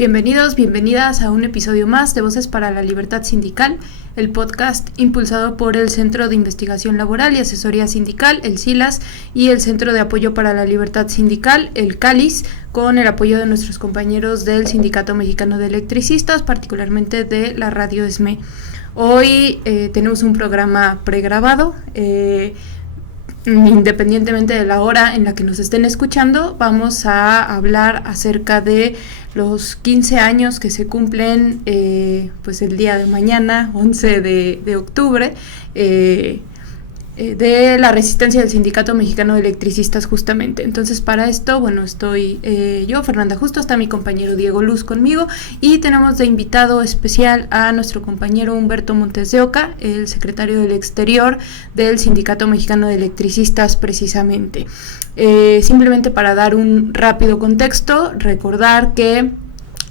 Bienvenidos, bienvenidas a un episodio más de Voces para la Libertad Sindical, el podcast impulsado por el Centro de Investigación Laboral y Asesoría Sindical, el CILAS, y el Centro de Apoyo para la Libertad Sindical, el CALIS, con el apoyo de nuestros compañeros del Sindicato Mexicano de Electricistas, particularmente de la Radio ESME. Hoy tenemos un programa pregrabado. Independientemente de la hora en la que nos estén escuchando, vamos a hablar acerca de los 15 años que se cumplen pues el día de mañana, 11 de octubre, de la resistencia del Sindicato Mexicano de Electricistas justamente. Entonces, para esto, bueno, estoy yo, Fernanda Justo, está mi compañero Diego Luz conmigo, y tenemos de invitado especial a nuestro compañero Humberto Montes de Oca, el secretario del Exterior del Sindicato Mexicano de Electricistas precisamente. Simplemente para dar un rápido contexto, recordar que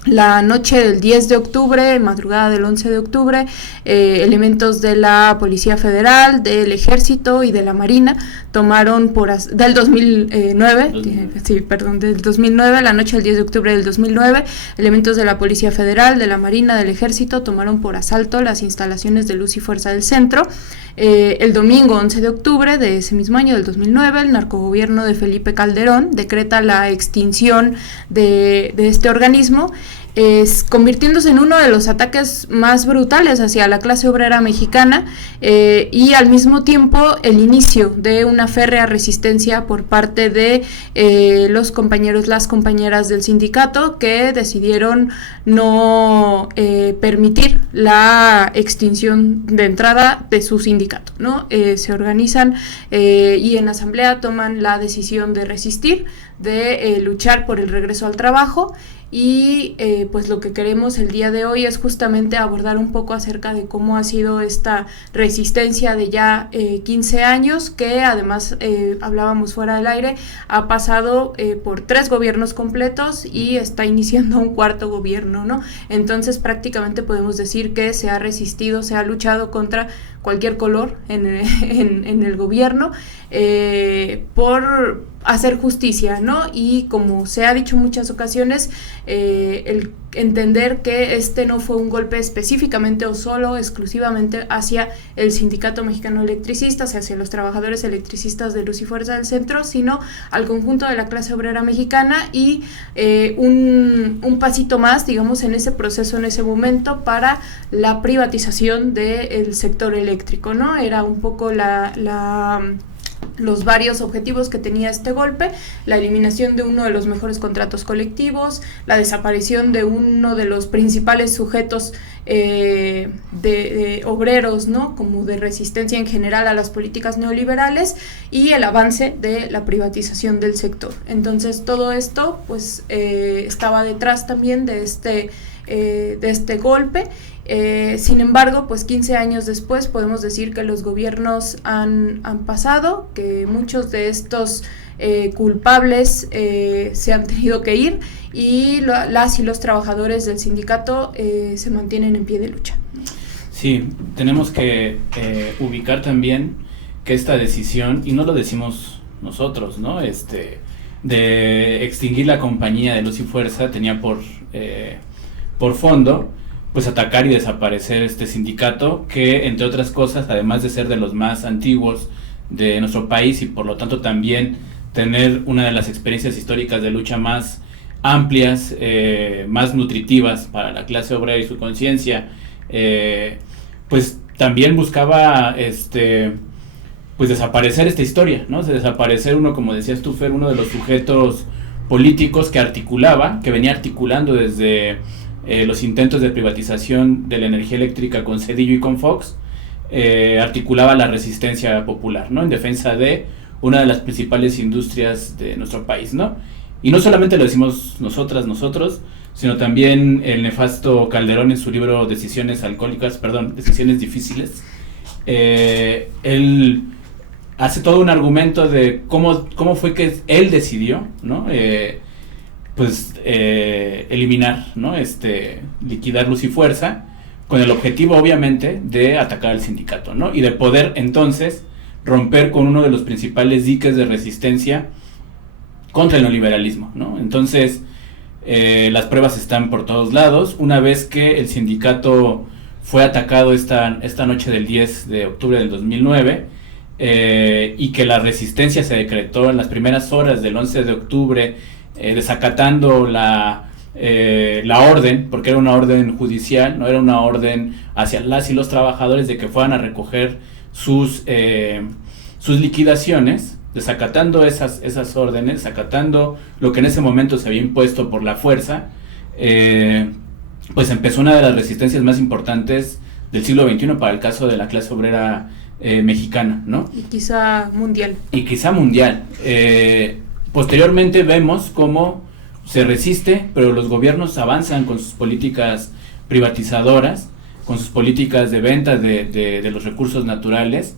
la noche del 10 de octubre, madrugada del 11 de octubre, elementos de la Policía Federal, del Ejército y de la Marina tomaron del 2009, del 2009, la noche del 10 de octubre del 2009, elementos de la Policía Federal, de la Marina, del Ejército tomaron por asalto las instalaciones de Luz y Fuerza del Centro. El domingo 11 de octubre de ese mismo año, del 2009, el narcogobierno de Felipe Calderón decreta la extinción de este organismo, convirtiéndose en uno de los ataques más brutales hacia la clase obrera mexicana, y al mismo tiempo el inicio de una férrea resistencia por parte de las compañeras del sindicato, que decidieron no permitir la extinción de entrada de su sindicato, ¿no? Se organizan y en asamblea toman la decisión de resistir, de luchar por el regreso al trabajo. Y pues lo que queremos el día de hoy es justamente abordar un poco acerca de cómo ha sido esta resistencia de ya 15 años, que además hablábamos fuera del aire, ha pasado por 3 gobiernos completos y está iniciando un 4º gobierno, ¿no? Entonces prácticamente podemos decir que se ha resistido, se ha luchado contra cualquier color en el gobierno por hacer justicia, ¿no? Y como se ha dicho en muchas ocasiones, el entender que este no fue un golpe específicamente o solo exclusivamente hacia el Sindicato Mexicano de Electricistas, hacia los trabajadores electricistas de Luz y Fuerza del Centro, sino al conjunto de la clase obrera mexicana, y un pasito más, digamos, en ese proceso, en ese momento, para la privatización del sector eléctrico, ¿no? Era un poco los varios objetivos que tenía este golpe: la eliminación de uno de los mejores contratos colectivos, la desaparición de uno de los principales sujetos de obreros, ¿no? Como de resistencia en general a las políticas neoliberales, y el avance de la privatización del sector. Entonces todo esto pues estaba detrás también de este golpe. Sin embargo, pues 15 años después podemos decir que los gobiernos han pasado, que muchos de estos culpables se han tenido que ir, y las y los trabajadores del sindicato se mantienen en pie de lucha. Sí, tenemos que ubicar también que esta decisión, y no lo decimos nosotros, ¿no? De extinguir la compañía de Luz y Fuerza tenía por fondo pues atacar y desaparecer este sindicato, que entre otras cosas, además de ser de los más antiguos de nuestro país y por lo tanto también tener una de las experiencias históricas de lucha más amplias, más nutritivas para la clase obrera y su conciencia, pues también buscaba pues desaparecer esta historia, ¿no? Desaparecer uno, como decías tú, Fer, uno de los sujetos políticos que venía articulando desde los intentos de privatización de la energía eléctrica con Zedillo y con Fox, articulaba la resistencia popular, ¿no? En defensa de una de las principales industrias de nuestro país, ¿no? Y no solamente lo decimos nosotros, sino también el nefasto Calderón en su libro Decisiones Difíciles. Él hace todo un argumento de cómo fue que él decidió, ¿no? Eliminar, ¿no? Liquidar Luz y Fuerza, con el objetivo obviamente de atacar al sindicato, ¿no? Y de poder entonces romper con uno de los principales diques de resistencia contra el neoliberalismo, ¿no? Entonces, las pruebas están por todos lados. Una vez que el sindicato fue atacado esta noche del 10 de octubre del 2009, y que la resistencia se decretó en las primeras horas del 11 de octubre, desacatando la orden, porque era una orden judicial, no era una orden hacia las y los trabajadores de que fueran a recoger sus liquidaciones, desacatando esas órdenes, desacatando lo que en ese momento se había impuesto por la fuerza. Pues empezó una de las resistencias más importantes del siglo XXI para el caso de la clase obrera mexicana, ¿no? Y quizá mundial. Posteriormente vemos cómo se resiste, pero los gobiernos avanzan con sus políticas privatizadoras, con sus políticas de venta de los recursos naturales,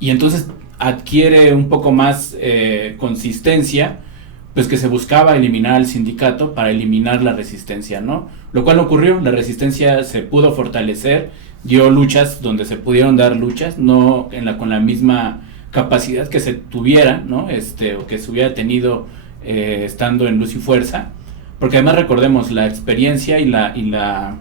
y entonces adquiere un poco más consistencia, pues que se buscaba eliminar al sindicato para eliminar la resistencia, ¿no? Lo cual ocurrió, la resistencia se pudo fortalecer, dio luchas donde se pudieron dar luchas, no con la misma capacidad que se tuviera, ¿no? O que se hubiera tenido estando en Luz y Fuerza, porque además recordemos la experiencia y la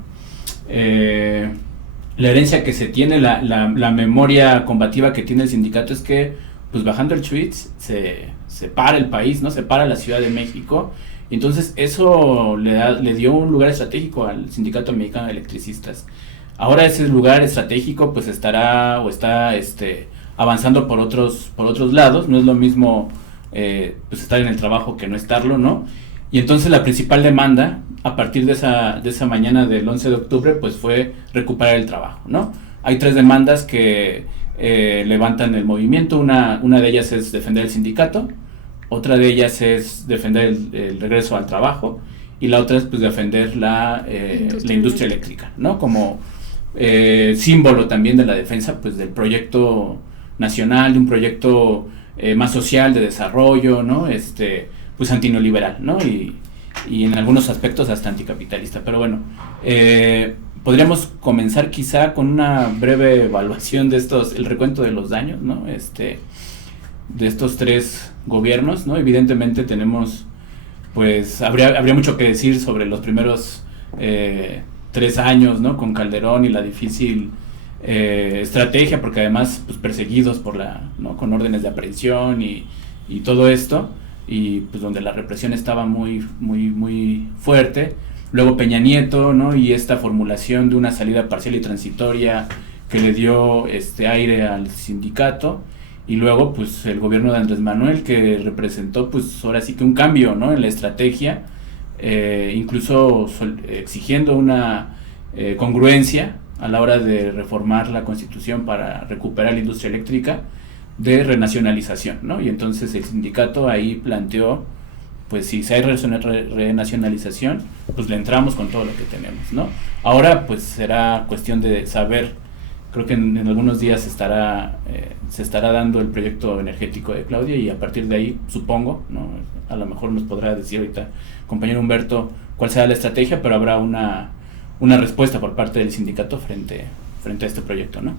herencia que se tiene, la memoria combativa que tiene el sindicato es que, pues bajando el Schwitz, se para el país, ¿no? Se para la Ciudad de México, y entonces eso le dio un lugar estratégico al Sindicato Mexicano de Electricistas. Ahora ese lugar estratégico pues está avanzando por otros lados, no es lo mismo pues estar en el trabajo que no estarlo, ¿no? Y entonces la principal demanda a partir de esa mañana del 11 de octubre pues fue recuperar el trabajo, ¿no? Hay 3 demandas que levantan el movimiento. Una de ellas es defender el sindicato, otra de ellas es defender el regreso al trabajo, y la otra es pues defender la industria eléctrica, ¿no? Como símbolo también de la defensa pues del proyecto nacional, de un proyecto más social, de desarrollo, ¿no? Pues antineoliberal, ¿no? Y en algunos aspectos hasta anticapitalista. Pero bueno, podríamos comenzar quizá con una breve evaluación de el recuento de los daños, ¿no? De estos 3 gobiernos, ¿no? Evidentemente tenemos, pues, habría mucho que decir sobre los primeros 3 años, ¿no? Con Calderón y la difícil estrategia, porque además, pues, perseguidos ¿no? Con órdenes de aprehensión y todo esto, y pues donde la represión estaba muy, muy, muy fuerte. Luego Peña Nieto, ¿no? Y esta formulación de una salida parcial y transitoria que le dio aire al sindicato, y luego pues el gobierno de Andrés Manuel, que representó pues ahora sí que un cambio, ¿no? En la estrategia, incluso exigiendo una congruencia a la hora de reformar la Constitución para recuperar la industria eléctrica, de renacionalización, ¿no? Y entonces el sindicato ahí planteó, pues si hay renacionalización, pues le entramos con todo lo que tenemos, ¿no? Ahora pues será cuestión de saber, creo que en algunos días se estará dando el proyecto energético de Claudia, y a partir de ahí, supongo, ¿no? A lo mejor nos podrá decir ahorita compañero Humberto cuál será la estrategia, pero habrá una respuesta por parte del sindicato frente a este proyecto, ¿no?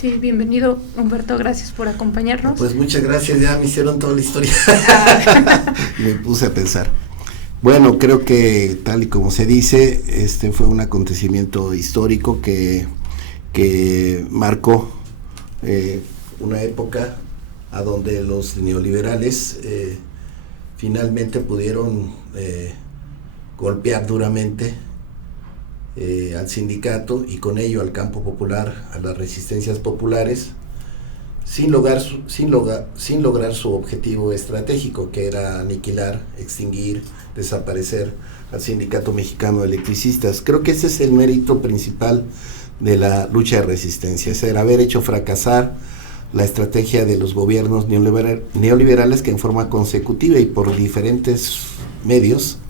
Sí, bienvenido Humberto, gracias por acompañarnos. Pues muchas gracias, ya me hicieron toda la historia. Me puse a pensar. Bueno, creo que tal y como se dice, fue un acontecimiento histórico que marcó una época a donde los neoliberales finalmente pudieron golpear duramente al sindicato y con ello al campo popular, a las resistencias populares, sin lograr su objetivo estratégico, que era aniquilar, extinguir, desaparecer al Sindicato Mexicano de Electricistas. Creo que ese es el mérito principal de la lucha de resistencia, es el haber hecho fracasar la estrategia de los gobiernos neoliberales que en forma consecutiva y por diferentes medios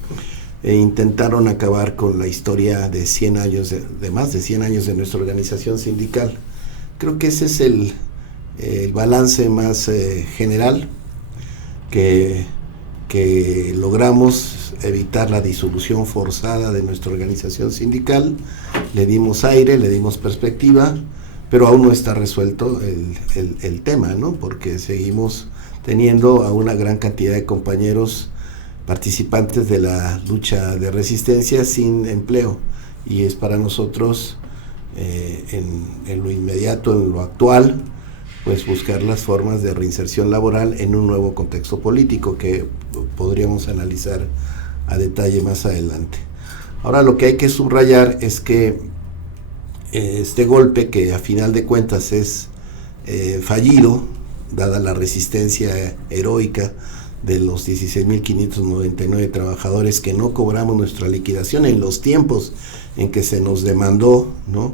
intentaron acabar con la historia de 100 años, de más de 100 años de nuestra organización sindical. Creo que ese es el balance más general, que logramos evitar la disolución forzada de nuestra organización sindical, le dimos aire, le dimos perspectiva, pero aún no está resuelto el tema, ¿no? Porque seguimos teniendo a una gran cantidad de compañeros participantes de la lucha de resistencia sin empleo, y es para nosotros en lo inmediato, en lo actual, pues buscar las formas de reinserción laboral en un nuevo contexto político que podríamos analizar a detalle más adelante. Ahora, lo que hay que subrayar es que este golpe, que a final de cuentas es fallido, dada la resistencia heroica de los 16.599 trabajadores que no cobramos nuestra liquidación en los tiempos en que se nos demandó, ¿no?,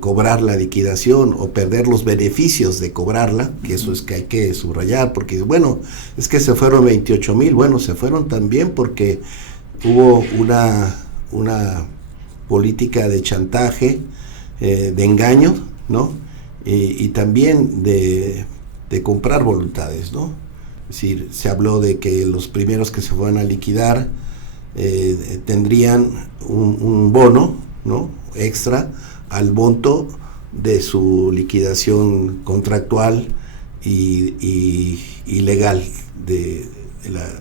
cobrar la liquidación o perder los beneficios de cobrarla, que eso es que hay que subrayar, porque bueno, es que se fueron 28,000, bueno, se fueron también porque hubo una política de chantaje, de engaño, ¿no?, y también de comprar voluntades, ¿no? Es decir, se habló de que los primeros que se fueran a liquidar tendrían un bono, ¿no?, extra al monto de su liquidación contractual y legal,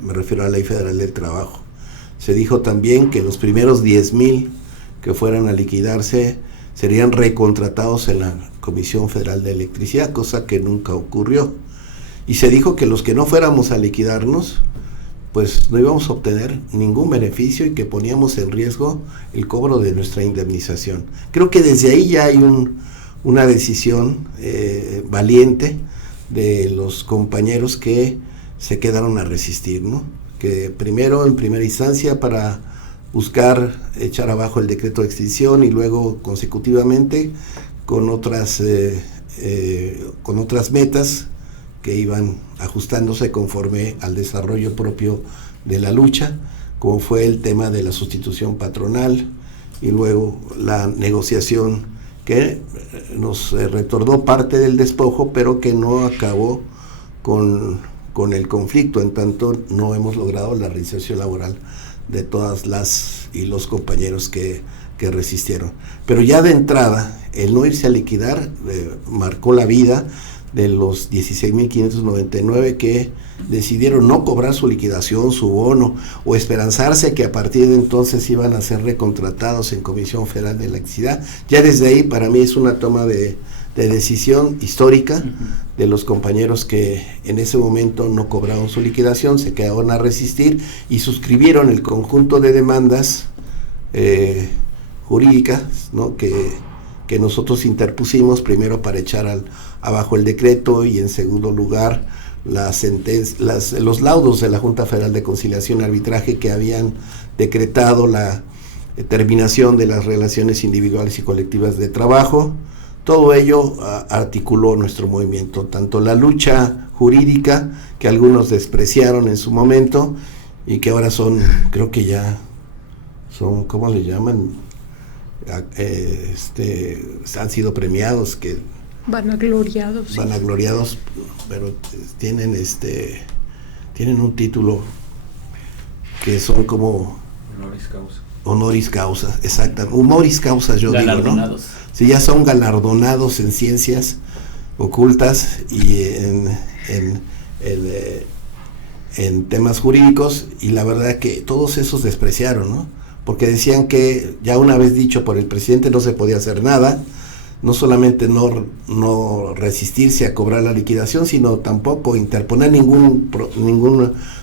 me refiero a la Ley Federal del Trabajo. Se dijo también que los primeros 10,000 que fueran a liquidarse serían recontratados en la Comisión Federal de Electricidad, cosa que nunca ocurrió. Y se dijo que los que no fuéramos a liquidarnos, pues no íbamos a obtener ningún beneficio y que poníamos en riesgo el cobro de nuestra indemnización. Creo que desde ahí ya hay una decisión valiente de los compañeros que se quedaron a resistir, ¿no? Que primero, en primera instancia, para buscar echar abajo el decreto de extinción, y luego consecutivamente con otras metas que iban ajustándose conforme al desarrollo propio de la lucha, como fue el tema de la sustitución patronal y luego la negociación que nos retornó parte del despojo, pero que no acabó con el conflicto, en tanto no hemos logrado la reinserción laboral de todas las y los compañeros que resistieron. Pero ya de entrada, el no irse a liquidar marcó la vida de los 16.599 que decidieron no cobrar su liquidación, su bono, o esperanzarse que a partir de entonces iban a ser recontratados en Comisión Federal de Electricidad. Ya desde ahí, para mí, es una toma de decisión histórica de los compañeros que en ese momento no cobraron su liquidación, se quedaron a resistir y suscribieron el conjunto de demandas jurídicas, ¿no?, que nosotros interpusimos, primero para echar abajo el decreto, y en segundo lugar los laudos de la Junta Federal de Conciliación y Arbitraje que habían decretado la terminación de las relaciones individuales y colectivas de trabajo. Todo ello articuló nuestro movimiento, tanto la lucha jurídica, que algunos despreciaron en su momento y que ahora creo que ya son, ¿cómo le llaman?, han sido premiados, que vanagloriados, sí. Vanagloriados, pero tienen un título que son como honoris causa, exactamente, honoris causa, yo digo, ¿no? Sí, ya son galardonados en ciencias ocultas y en temas jurídicos, y la verdad que todos esos despreciaron, ¿no? Porque decían que ya una vez dicho por el presidente no se podía hacer nada, no solamente no resistirse a cobrar la liquidación, sino tampoco interponer ningún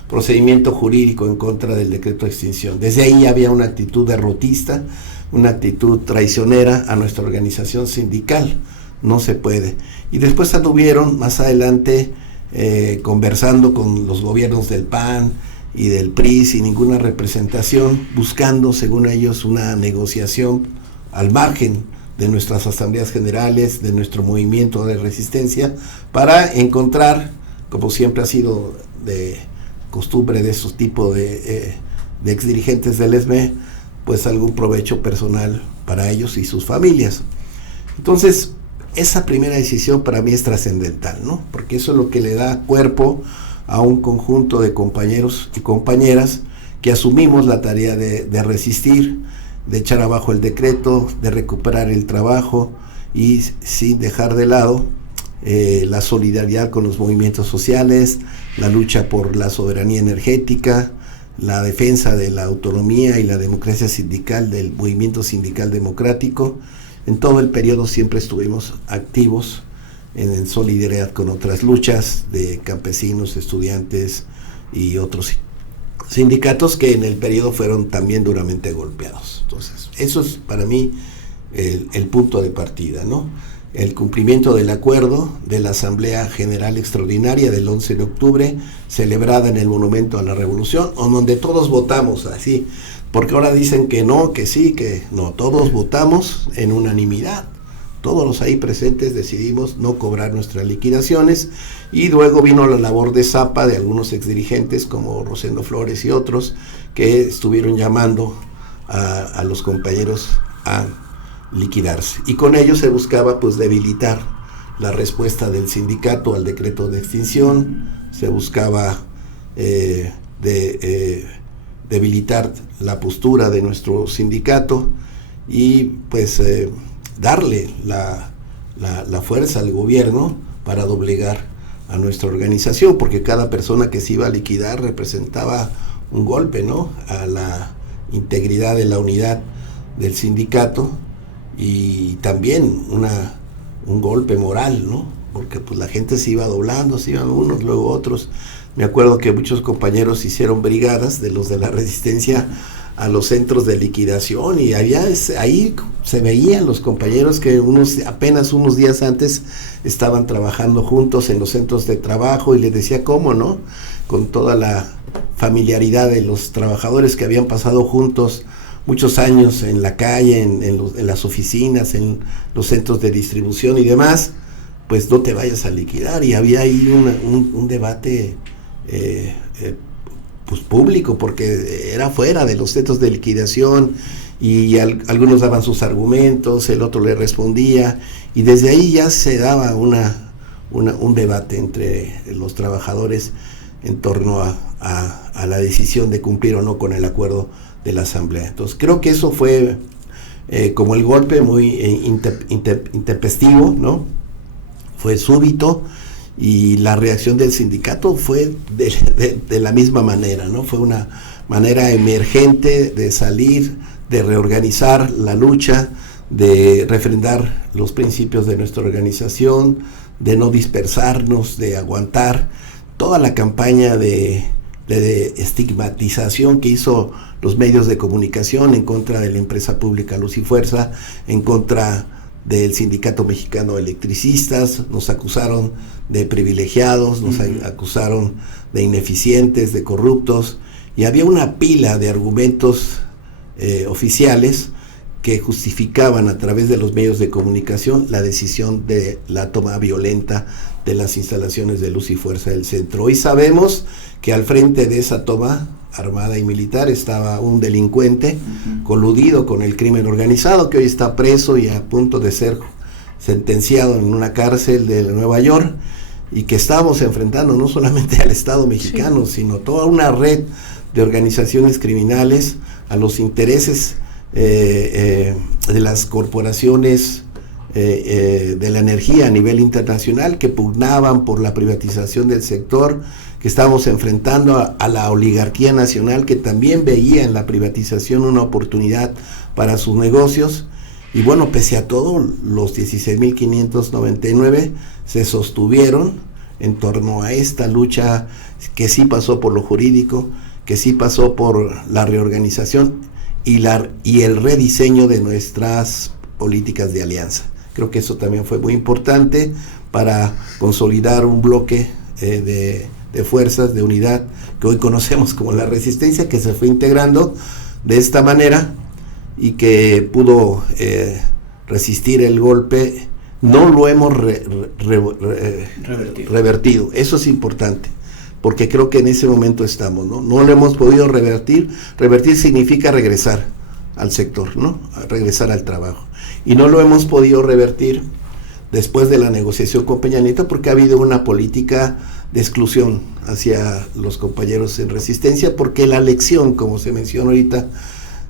procedimiento jurídico en contra del decreto de extinción. Desde ahí había una actitud derrotista, una actitud traicionera a nuestra organización sindical. No se puede. Y después anduvieron más adelante conversando con los gobiernos del PAN y del PRI sin ninguna representación, buscando, según ellos, una negociación al margen de nuestras asambleas generales, de nuestro movimiento de resistencia, para encontrar, como siempre ha sido de costumbre de esos tipos de exdirigentes del ESME, pues algún provecho personal para ellos y sus familias. Entonces, esa primera decisión para mí es trascendental, ¿no? Porque eso es lo que le da cuerpo a un conjunto de compañeros y compañeras que asumimos la tarea de resistir, de echar abajo el decreto, de recuperar el trabajo y sin dejar de lado la solidaridad con los movimientos sociales, la lucha por la soberanía energética, la defensa de la autonomía y la democracia sindical del movimiento sindical democrático. En todo el periodo siempre estuvimos activos en solidaridad con otras luchas de campesinos, estudiantes y otros sindicatos que en el periodo fueron también duramente golpeados. Entonces, eso es para mí el punto de partida, ¿no? El cumplimiento del acuerdo de la Asamblea General Extraordinaria del 11 de octubre, celebrada en el Monumento a la Revolución, donde todos votamos así, porque ahora dicen que no, que sí, que no, todos votamos en unanimidad. Todos los ahí presentes decidimos no cobrar nuestras liquidaciones, y luego vino la labor de zapa de algunos exdirigentes como Rosendo Flores y otros que estuvieron llamando a los compañeros a liquidarse, y con ello se buscaba pues debilitar la respuesta del sindicato al decreto de extinción, se buscaba debilitar la postura de nuestro sindicato y pues darle la fuerza al gobierno para doblegar a nuestra organización, porque cada persona que se iba a liquidar representaba un golpe, ¿no?, a la integridad de la unidad del sindicato, y también un golpe moral, ¿no?, porque pues la gente se iba doblando, se iban unos, luego otros. Me acuerdo que muchos compañeros hicieron brigadas de los de la resistencia a los centros de liquidación, y ahí se veían los compañeros que apenas unos días antes estaban trabajando juntos en los centros de trabajo, y les decía cómo, ¿no?, con toda la familiaridad de los trabajadores que habían pasado juntos muchos años en la calle, en las oficinas, en los centros de distribución y demás, pues no te vayas a liquidar. Y había ahí un debate pues público, porque era fuera de los centros de liquidación, y algunos daban sus argumentos, el otro le respondía, y desde ahí ya se daba un debate entre los trabajadores en torno a la decisión de cumplir o no con el acuerdo de la Asamblea. Entonces creo que eso fue como el golpe muy intempestivo, ¿no? Fue súbito, y la reacción del sindicato fue de la misma manera, ¿no? Fue una manera emergente de salir, de reorganizar la lucha, de refrendar los principios de nuestra organización, de no dispersarnos, de aguantar toda la campaña de estigmatización que hizo los medios de comunicación en contra de la empresa pública Luz y Fuerza, en contra del Sindicato Mexicano de Electricistas. Nos acusaron de privilegiados, nos acusaron de ineficientes, de corruptos, y había una pila de argumentos oficiales que justificaban a través de los medios de comunicación la decisión de la toma violenta de las instalaciones de Luz y Fuerza del Centro. Hoy sabemos que al frente de esa toma armada y militar estaba un delincuente coludido con el crimen organizado, que hoy está preso y a punto de ser sentenciado en una cárcel de Nueva York, y que estamos enfrentando no solamente al Estado mexicano, sino toda una red de organizaciones criminales, a los intereses de las corporaciones de la energía a nivel internacional, que pugnaban por la privatización del sector, que estábamos enfrentando a la oligarquía nacional, que también veía en la privatización una oportunidad para sus negocios. Y bueno, pese a todo, los 16.599 se sostuvieron en torno a esta lucha que sí pasó por lo jurídico, que sí pasó por la reorganización y el rediseño de nuestras políticas de alianza. Creo que eso también fue muy importante para consolidar un bloque de fuerzas, de unidad, que hoy conocemos como la Resistencia, que se fue integrando de esta manera y que pudo resistir el golpe. No lo hemos revertido. Eso es importante, porque creo que en ese momento estamos, ¿no? No lo hemos podido revertir. Revertir significa regresar al sector, ¿no? Regresar al trabajo. Y no lo hemos podido revertir después de la negociación con Peña Nieto, porque ha habido una política de exclusión hacia los compañeros en resistencia, porque la elección, como se menciona ahorita,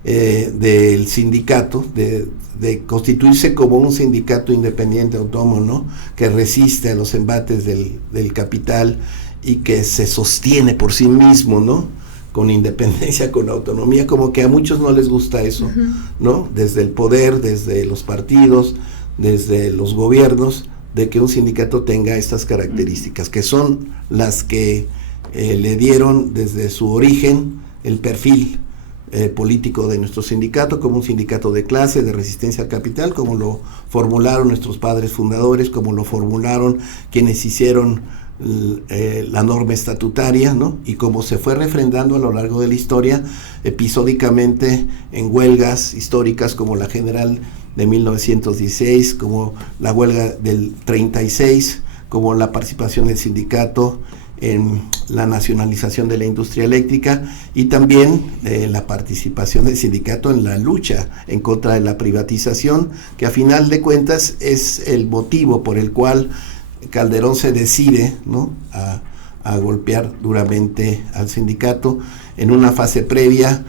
del sindicato, de constituirse como un sindicato independiente autónomo, ¿no?, que resiste a los embates del capital y que se sostiene por sí mismo, ¿no?, con independencia, con autonomía, como que a muchos no les gusta eso, ¿no? Desde el poder, desde los partidos, desde los gobiernos, de que un sindicato tenga estas características, que son las que le dieron desde su origen el perfil político de nuestro sindicato, como un sindicato de clase, de resistencia al capital, como lo formularon nuestros padres fundadores, como lo formularon quienes hicieron la norma estatutaria, ¿no? Y como se fue refrendando a lo largo de la historia, episódicamente en huelgas históricas como la general de 1916, como la huelga del 36, como la participación del sindicato en la nacionalización de la industria eléctrica y también la participación del sindicato en la lucha en contra de la privatización, que a final de cuentas es el motivo por el cual Calderón se decide, ¿no?, a golpear duramente al sindicato en una fase previa,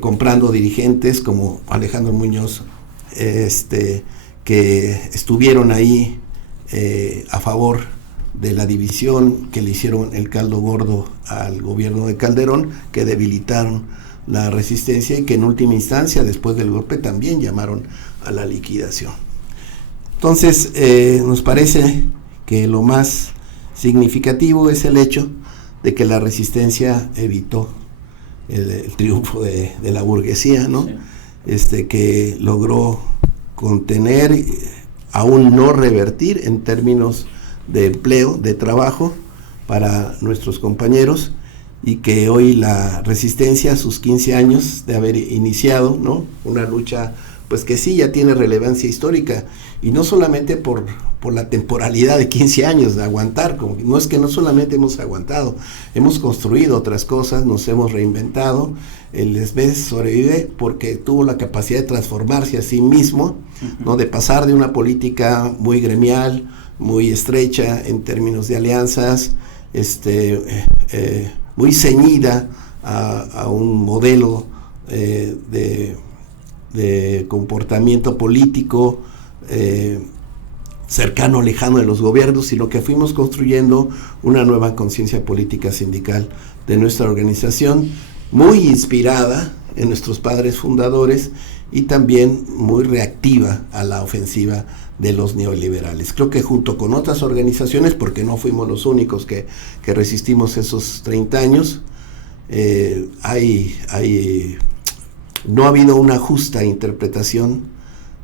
comprando dirigentes como Alejandro Muñoz, que estuvieron ahí a favor de la división, que le hicieron el caldo gordo al gobierno de Calderón, que debilitaron la resistencia y que en última instancia, después del golpe, también llamaron a la liquidación. Entonces, nos parece que lo más significativo es el hecho de que la resistencia evitó el triunfo de la burguesía, ¿no? Sí. Que logró contener, aún no revertir en términos de empleo, de trabajo para nuestros compañeros, y que hoy la resistencia, a sus 15 años de haber iniciado, ¿no?, una lucha pues que sí ya tiene relevancia histórica, y no solamente por la temporalidad de 15 años de aguantar, como no es que no solamente hemos aguantado, hemos construido otras cosas, nos hemos reinventado. El SMES sobrevive porque tuvo la capacidad de transformarse a sí mismo, ¿no?, de pasar de una política muy gremial, muy estrecha en términos de alianzas, muy ceñida a un modelo de comportamiento político cercano, lejano de los gobiernos, sino que fuimos construyendo una nueva conciencia política sindical de nuestra organización, muy inspirada en nuestros padres fundadores y también muy reactiva a la ofensiva de los neoliberales. Creo que junto con otras organizaciones, porque no fuimos los únicos que resistimos esos 30 años, no ha habido una justa interpretación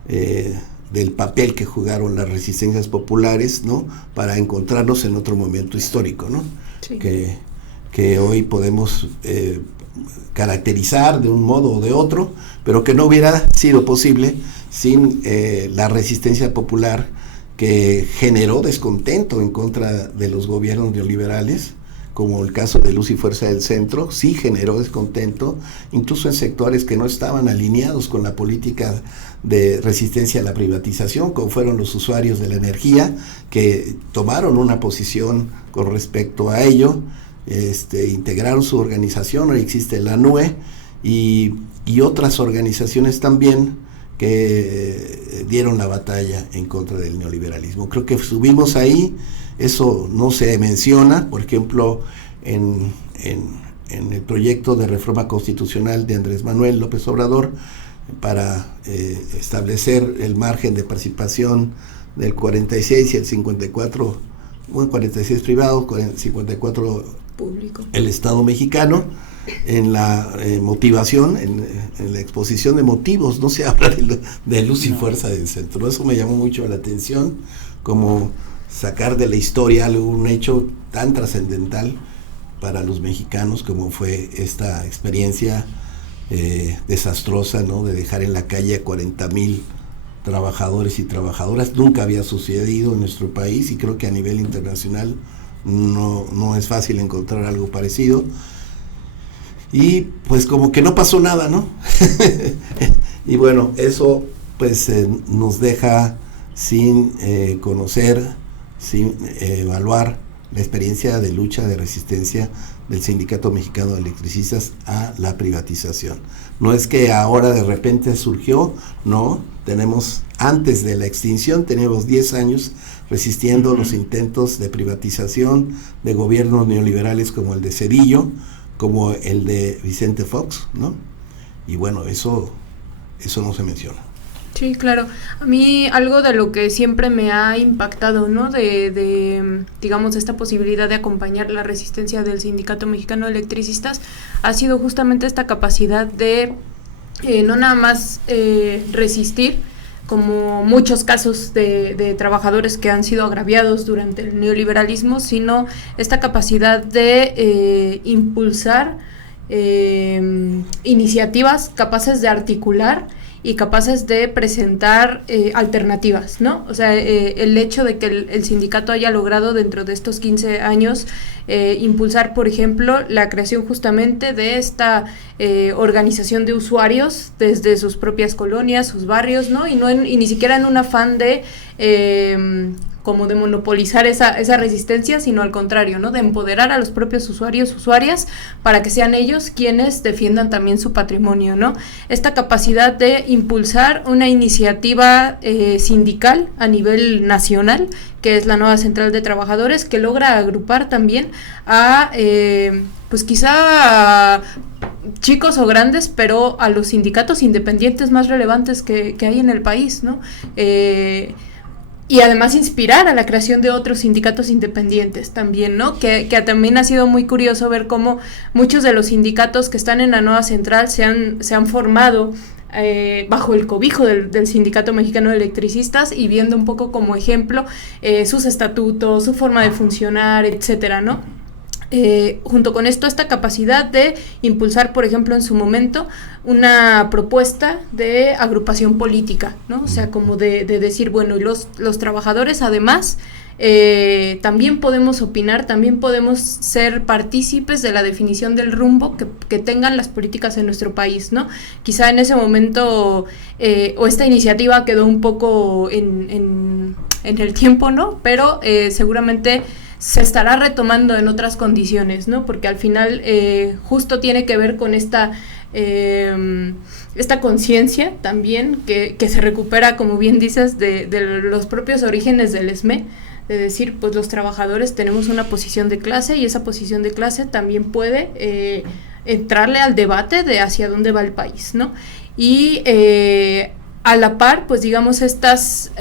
del papel que jugaron las resistencias populares, ¿no?, para encontrarnos en otro momento histórico, ¿no? Sí. Que hoy podemos caracterizar de un modo o de otro, pero que no hubiera sido posible sin la resistencia popular, que generó descontento en contra de los gobiernos neoliberales, como el caso de Luz y Fuerza del Centro. Sí generó descontento, incluso en sectores que no estaban alineados con la política de resistencia a la privatización, como fueron los usuarios de la energía, que tomaron una posición con respecto a ello, integraron su organización. Hoy existe la NUE y otras organizaciones también que dieron la batalla en contra del neoliberalismo. Creo que subimos ahí. Eso no se menciona, por ejemplo, en el proyecto de reforma constitucional de Andrés Manuel López Obrador, para establecer el margen de participación del 46 y el 54, bueno, 46 privado, 54 público, el Estado mexicano. En la motivación, en la exposición de motivos, no se habla de Luz y Fuerza del Centro. Eso me llamó mucho la atención, como sacar de la historia un hecho tan trascendental para los mexicanos como fue esta experiencia desastrosa, ¿no?, de dejar en la calle a 40,000 trabajadores y trabajadoras. Nunca había sucedido en nuestro país y creo que a nivel internacional no es fácil encontrar algo parecido. Y pues como que no pasó nada, ¿no? Y bueno, eso pues nos deja sin conocer, sin evaluar la experiencia de lucha, de resistencia del Sindicato Mexicano de Electricistas a la privatización. No es que ahora de repente surgió, no, tenemos, antes de la extinción, teníamos 10 años resistiendo los intentos de privatización de gobiernos neoliberales como el de Zedillo, como el de Vicente Fox, ¿no? Y bueno, eso no se menciona. Sí, claro. A mí algo de lo que siempre me ha impactado, ¿no? Digamos, esta posibilidad de acompañar la resistencia del Sindicato Mexicano de Electricistas ha sido justamente esta capacidad de no nada más resistir, como muchos casos de trabajadores que han sido agraviados durante el neoliberalismo, sino esta capacidad de impulsar iniciativas capaces de articular y capaces de presentar alternativas, ¿no? O sea, el hecho de que el sindicato haya logrado dentro de estos 15 años impulsar, por ejemplo, la creación justamente de esta organización de usuarios desde sus propias colonias, sus barrios, ¿no? Y ni siquiera en un afán de como de monopolizar esa resistencia, sino al contrario, ¿no? De empoderar a los propios usuarios, usuarias, para que sean ellos quienes defiendan también su patrimonio, ¿no? Esta capacidad de impulsar una iniciativa sindical a nivel nacional, que es la nueva Central de Trabajadores, que logra agrupar también a, pues quizá a chicos o grandes, pero a los sindicatos independientes más relevantes que hay en el país, ¿no? Y además inspirar a la creación de otros sindicatos independientes también, ¿no? Que también ha sido muy curioso ver cómo muchos de los sindicatos que están en la nueva central se han formado bajo el cobijo del Sindicato Mexicano de Electricistas, y viendo un poco como ejemplo sus estatutos, su forma de funcionar, etcétera, ¿no? Junto con esto, esta capacidad de impulsar, por ejemplo, en su momento, una propuesta de agrupación política, ¿no? O sea, como de decir, bueno, y los trabajadores además también podemos opinar, también podemos ser partícipes de la definición del rumbo que tengan las políticas en nuestro país, ¿no? Quizá en ese momento, o esta iniciativa quedó un poco en el tiempo, ¿no? Pero seguramente se estará retomando en otras condiciones, ¿no? Porque al final justo tiene que ver con esta conciencia también que se recupera, como bien dices, de los propios orígenes del ESME, de decir, pues los trabajadores tenemos una posición de clase, y esa posición de clase también puede entrarle al debate de hacia dónde va el país, ¿no? Y a la par, pues digamos, estas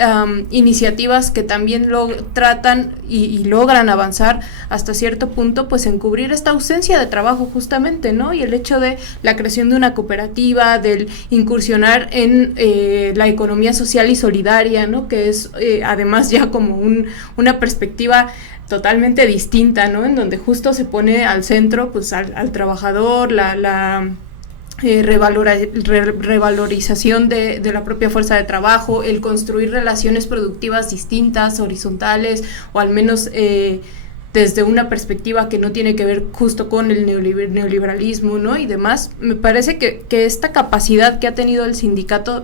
iniciativas que también tratan y logran avanzar hasta cierto punto, pues en cubrir esta ausencia de trabajo justamente, ¿no? Y el hecho de la creación de una cooperativa, del incursionar en la economía social y solidaria, ¿no? Que es además ya como una perspectiva totalmente distinta, ¿no? En donde justo se pone al centro, pues al trabajador, la revalorización de la propia fuerza de trabajo, el construir relaciones productivas distintas, horizontales, o al menos desde una perspectiva que no tiene que ver justo con el neoliberalismo, ¿no? Y demás. Me parece que esta capacidad que ha tenido el sindicato,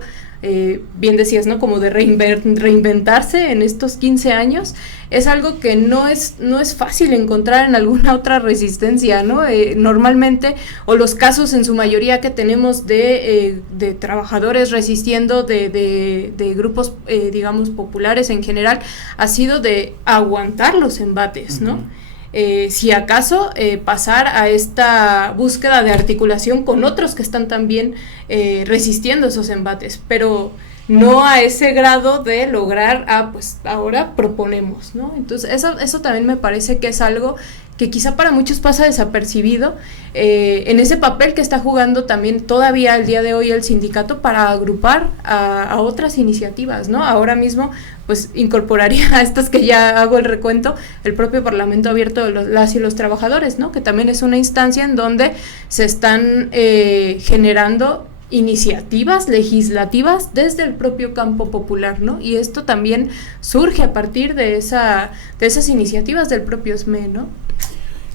bien decías, ¿no? Como de reinventarse en estos 15 años, es algo que no es fácil encontrar en alguna otra resistencia, ¿no? Normalmente, o los casos en su mayoría que tenemos de trabajadores resistiendo de grupos, digamos, populares en general, ha sido de aguantar los embates, ¿no? Si acaso pasar a esta búsqueda de articulación con otros que están también resistiendo esos embates, pero no a ese grado de lograr, pues ahora proponemos, ¿no? Entonces eso también me parece que es algo que quizá para muchos pasa desapercibido, en ese papel que está jugando también todavía el día de hoy el sindicato para agrupar a otras iniciativas, ¿no? Ahora mismo, pues incorporaría a estas que ya hago el recuento, el propio Parlamento Abierto de las y los Trabajadores, ¿no? Que también es una instancia en donde se están generando iniciativas legislativas desde el propio campo popular, ¿no? Y esto también surge a partir de esas iniciativas del propio SME, ¿no?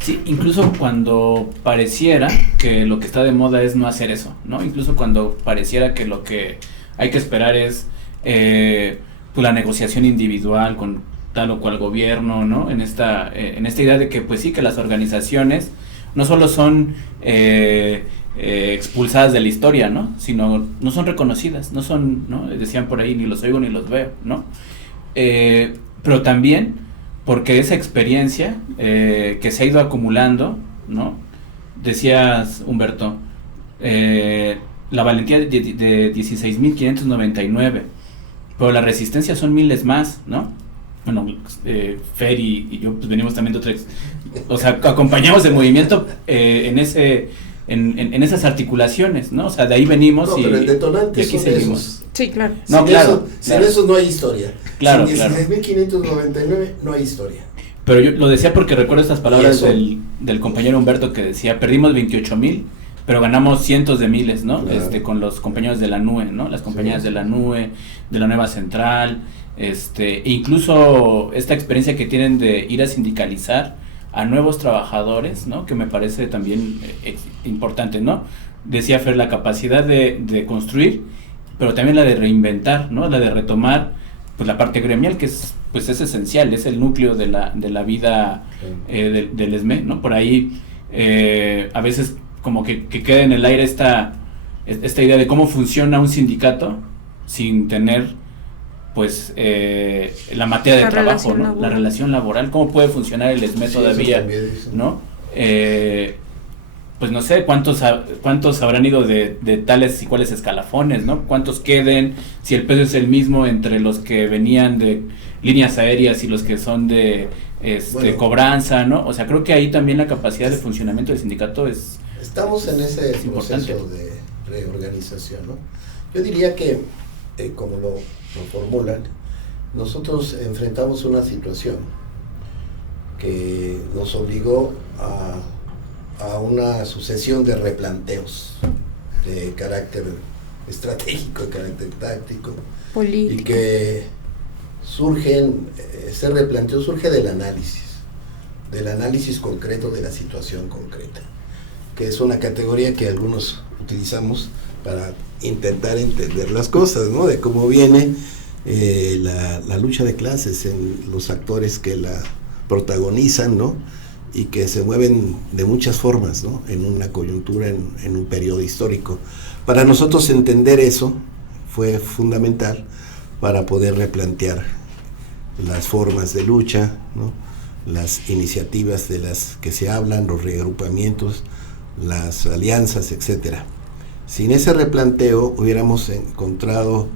Sí, incluso cuando pareciera que lo que está de moda es no hacer eso, ¿no? Incluso cuando pareciera que lo que hay que esperar es pues la negociación individual con tal o cual gobierno, ¿no? En esta idea de que pues sí, que las organizaciones no solo son expulsadas de la historia, ¿no? Sino no son reconocidas, no son, ¿no? Decían por ahí, ni los oigo ni los veo, ¿no? Pero también porque esa experiencia que se ha ido acumulando, ¿no? decías, Humberto, la valentía de 16.599, pero la resistencia son miles más, ¿no? Bueno, Fer y yo pues venimos también de otra, o sea, acompañamos el movimiento en esas articulaciones, ¿no? O sea, de ahí venimos pero el detonante y aquí son seguimos. esos. Sí, claro. No, sin claro, eso, claro. Sin eso no hay historia. Claro, sin claro. 16.599 no hay historia. Pero yo lo decía porque recuerdo estas palabras ¿Y eso? del compañero Humberto que decía, perdimos 28,000, pero ganamos cientos de miles, ¿no? Claro. Con los compañeros de la NUE, ¿no? Las compañías Sí. de la NUE, de la Nueva Central, incluso esta experiencia que tienen de ir a sindicalizar a nuevos trabajadores, ¿no? Que me parece también importante, ¿no? Decía Fer, la capacidad de construir, pero también la de reinventar, ¿no? La de retomar, pues la parte gremial, que es esencial, es el núcleo de la vida del ESME, ¿no? Por ahí a veces como que queda en el aire esta idea de cómo funciona un sindicato sin tener pues la materia de trabajo, ¿no? La relación laboral, cómo puede funcionar el ESME todavía, ¿no? Pues no sé cuántos habrán ido de tales y cuales escalafones, ¿no? Cuántos queden, si el peso es el mismo entre los que venían de líneas aéreas y los que son de bueno, cobranza, ¿no? O sea, creo que ahí también la capacidad de funcionamiento del sindicato es estamos en ese importante. proceso de reorganización, ¿no? Yo diría que, como lo formulan, nosotros enfrentamos una situación que nos obligó a una sucesión de replanteos de carácter estratégico, de carácter táctico, político, y que ese replanteo surge del análisis concreto de la situación concreta, que es una categoría que algunos utilizamos para intentar entender las cosas, ¿no? De cómo viene la lucha de clases en los actores que la protagonizan, ¿no? Y que se mueven de muchas formas, ¿no? En una coyuntura, en un periodo histórico. Para nosotros entender eso fue fundamental para poder replantear las formas de lucha, ¿no? Las iniciativas de las que se hablan, los reagrupamientos, las alianzas, etcétera. Sin ese replanteo hubiéramos encontrado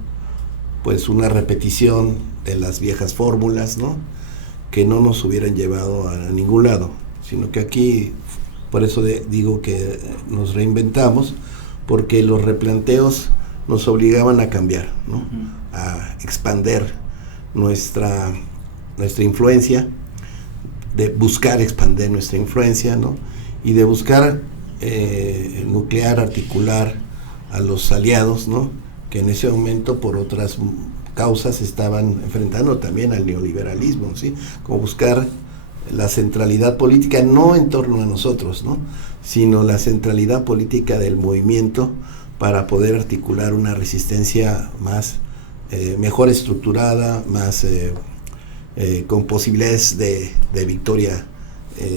pues una repetición de las viejas fórmulas, ¿no? Que no nos hubieran llevado a ningún lado, sino que aquí, por eso digo que nos reinventamos, porque los replanteos nos obligaban a cambiar, ¿no? A expander nuestra influencia, de buscar expandir nuestra influencia, ¿no? Y de buscar nuclear, articular a los aliados, ¿no? Que en ese momento por otras causas estaban enfrentando también al neoliberalismo, ¿sí? Como buscar la centralidad política no en torno a nosotros, ¿no? Sino la centralidad política del movimiento para poder articular una resistencia más mejor estructurada, más con posibilidades de victoria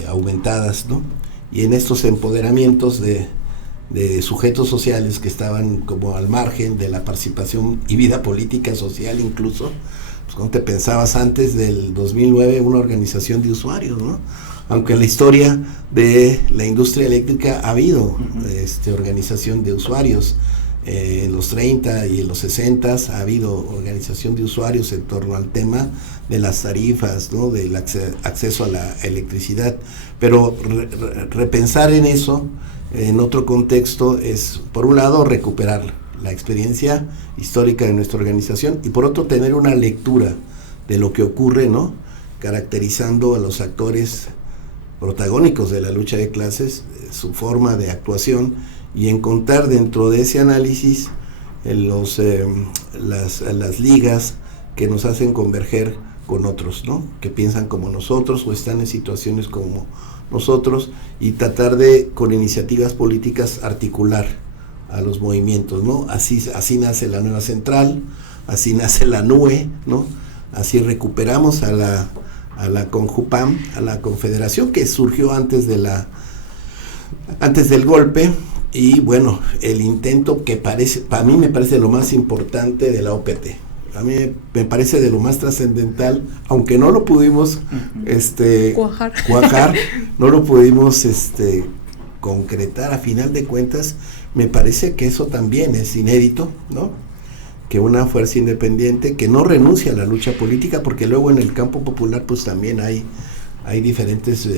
aumentadas, ¿no? Y en estos empoderamientos de sujetos sociales que estaban como al margen de la participación y vida política social incluso, pues cuando te pensabas antes del 2009 una organización de usuarios, ¿no? Aunque en la historia de la industria eléctrica ha habido organización de usuarios, en los 30 y en los 60 ha habido organización de usuarios en torno al tema de las tarifas, ¿no? Del acceso a la electricidad, pero repensar en eso en otro contexto es, por un lado, recuperar la experiencia histórica de nuestra organización y por otro, tener una lectura de lo que ocurre, ¿no? Caracterizando a los actores protagónicos de la lucha de clases, su forma de actuación y encontrar dentro de ese análisis las ligas que nos hacen converger con otros, ¿no? Que piensan como nosotros o están en situaciones como nosotros y tratar de, con iniciativas políticas, articular a los movimientos, ¿no? Así nace la Nueva Central, así nace la NUE, ¿no? Así recuperamos a la CONJUPAM, a la Confederación que surgió antes del golpe, y bueno, el intento que para mí me parece lo más importante de la OPT. A mí me parece de lo más trascendental, aunque no lo pudimos cuajar, no lo pudimos concretar. A final de cuentas, me parece que eso también es inédito, ¿no? Que una fuerza independiente que no renuncia a la lucha política, porque luego en el campo popular pues también hay diferentes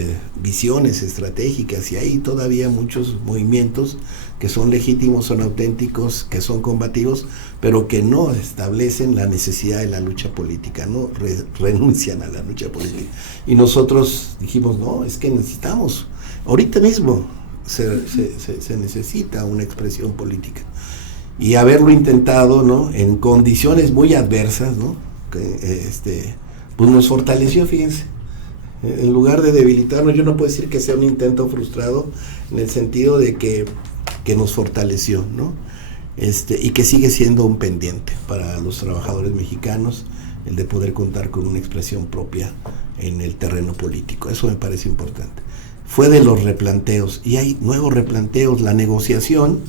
visiones estratégicas y hay todavía muchos movimientos que son legítimos, son auténticos, que son combativos, pero que no establecen la necesidad de la lucha política, no renuncian a la lucha política. Y nosotros dijimos, no, es que necesitamos, ahorita mismo se necesita una expresión política. Y haberlo intentado, ¿no?, en condiciones muy adversas, ¿no?, que, pues nos fortaleció, fíjense. En lugar de debilitarnos, yo no puedo decir que sea un intento frustrado, en el sentido de que nos fortaleció, ¿no? Y que sigue siendo un pendiente para los trabajadores mexicanos, el de poder contar con una expresión propia en el terreno político. Eso me parece importante. Fue de los replanteos, y hay nuevos replanteos. La negociación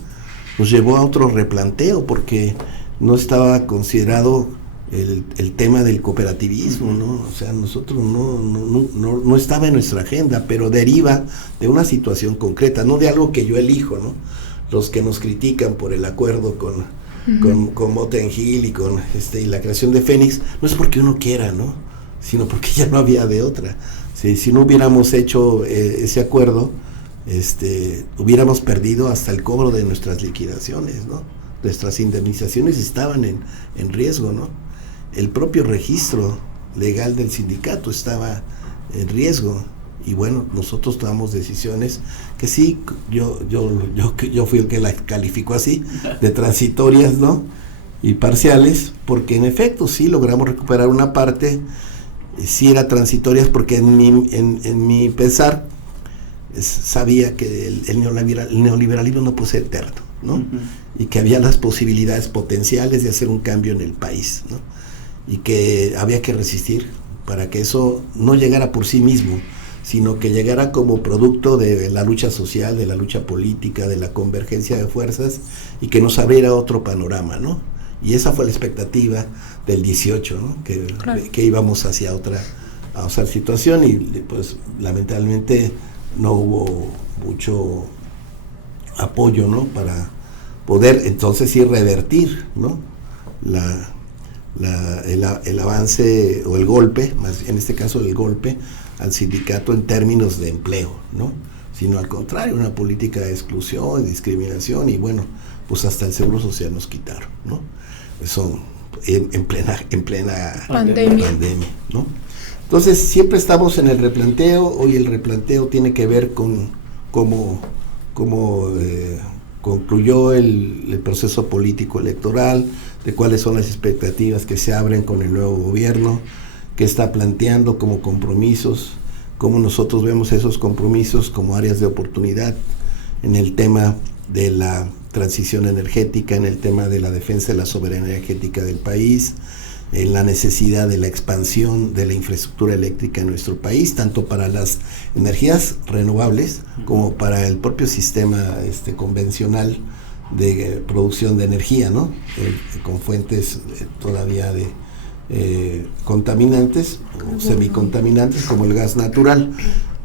nos llevó a otro replanteo, porque no estaba considerado el tema del cooperativismo, ¿no? O sea, nosotros no estaba en nuestra agenda, pero deriva de una situación concreta, no de algo que yo elijo, ¿no? Los que nos critican por el acuerdo con Motén Gil y con y la creación de Fénix, no es porque uno quiera, ¿no?, sino porque ya no había de otra. Si no hubiéramos hecho ese acuerdo, hubiéramos perdido hasta el cobro de nuestras liquidaciones, ¿no? Nuestras indemnizaciones estaban en riesgo, ¿no? El propio registro legal del sindicato estaba en riesgo, y bueno, nosotros tomamos decisiones que sí, yo fui el que las calificó así, de transitorias, ¿no?, y parciales, porque en efecto sí logramos recuperar una parte, sí era transitorias, porque en mi pensar sabía que el neoliberalismo no puede ser eterno, ¿no? Uh-huh. Y que había las posibilidades potenciales de hacer un cambio en el país, ¿no? Y que había que resistir para que eso no llegara por sí mismo, sino que llegara como producto de la lucha social, de la lucha política, de la convergencia de fuerzas, y que nos abriera otro panorama, ¿no? Y esa fue la expectativa del 18, ¿no? Que íbamos hacia otra situación, y pues lamentablemente no hubo mucho apoyo, ¿no?, para poder entonces sí revertir, ¿no?, el avance o el golpe, más en este caso el golpe al sindicato en términos de empleo, ¿no?, sino al contrario, una política de exclusión, de discriminación, y bueno, pues hasta el seguro social nos quitaron, ¿no? Eso en plena pandemia, ¿no? Entonces siempre estamos en el replanteo. Hoy el replanteo tiene que ver con cómo concluyó el proceso político electoral, de cuáles son las expectativas que se abren con el nuevo gobierno, qué está planteando como compromisos, cómo nosotros vemos esos compromisos como áreas de oportunidad en el tema de la transición energética, en el tema de la defensa de la soberanía energética del país, en la necesidad de la expansión de la infraestructura eléctrica en nuestro país, tanto para las energías renovables como para el propio sistema convencional de producción de energía, ¿no? Con fuentes todavía de contaminantes o semicontaminantes como el gas natural.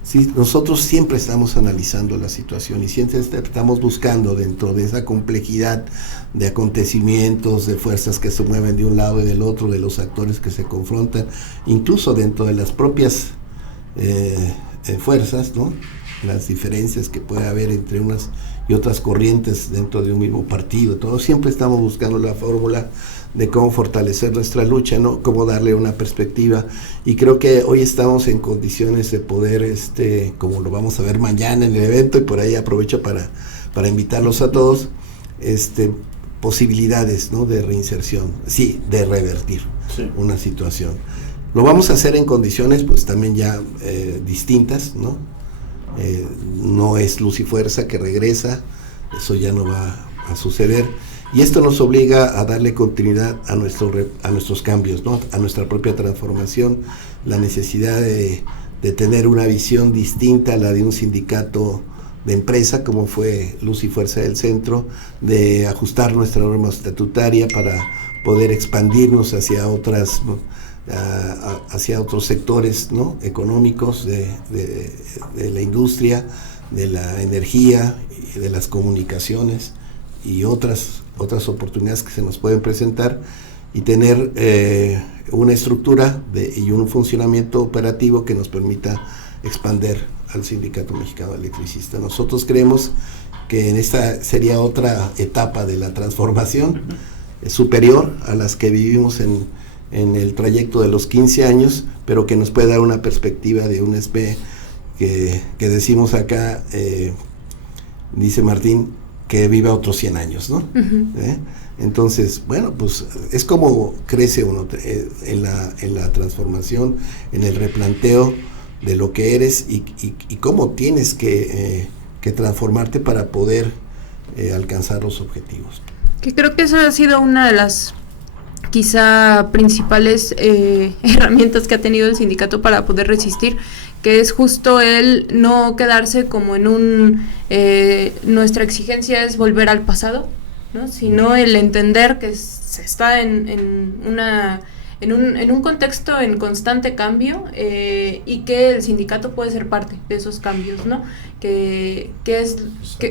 Sí, nosotros siempre estamos analizando la situación y siempre estamos buscando, dentro de esa complejidad de acontecimientos, de fuerzas que se mueven de un lado y del otro, de los actores que se confrontan, incluso dentro de las propias fuerzas, ¿no?, las diferencias que puede haber entre unas y otras corrientes dentro de un mismo partido. Todos siempre estamos buscando la fórmula de cómo fortalecer nuestra lucha, ¿no?, cómo darle una perspectiva, y creo que hoy estamos en condiciones de poder, como lo vamos a ver mañana en el evento, y por ahí aprovecho para invitarlos a todos, posibilidades, ¿no?, de reinserción, sí, de revertir una situación. Lo vamos a hacer en condiciones pues también ya distintas, ¿no? No es Luz y Fuerza que regresa, eso ya no va a suceder, y esto nos obliga a darle continuidad a nuestros cambios, ¿no?, a nuestra propia transformación, la necesidad de tener una visión distinta a la de un sindicato de empresa como fue Luz y Fuerza del Centro, de ajustar nuestra norma estatutaria para poder expandirnos hacia otros sectores, ¿no?, económicos de la industria, de la energía, de las comunicaciones y otras oportunidades que se nos pueden presentar, y tener una estructura y un funcionamiento operativo que nos permita expandir al Sindicato Mexicano de Electricistas. Nosotros creemos que en esta sería otra etapa de la transformación superior a las que vivimos en el trayecto de los 15 años, pero que nos puede dar una perspectiva de un SB que decimos acá, dice Martín, que viva otros 100 años, ¿no? Entonces, bueno, pues es como crece uno en la transformación, en el replanteo de lo que eres y cómo tienes que transformarte para poder alcanzar los objetivos. Que creo que eso ha sido una de las quizá principales herramientas que ha tenido el sindicato para poder resistir, que es justo el no quedarse como en nuestra exigencia es volver al pasado, ¿no? Sino el entender que se está en un contexto en constante cambio, y que el sindicato puede ser parte de esos cambios, ¿no? Que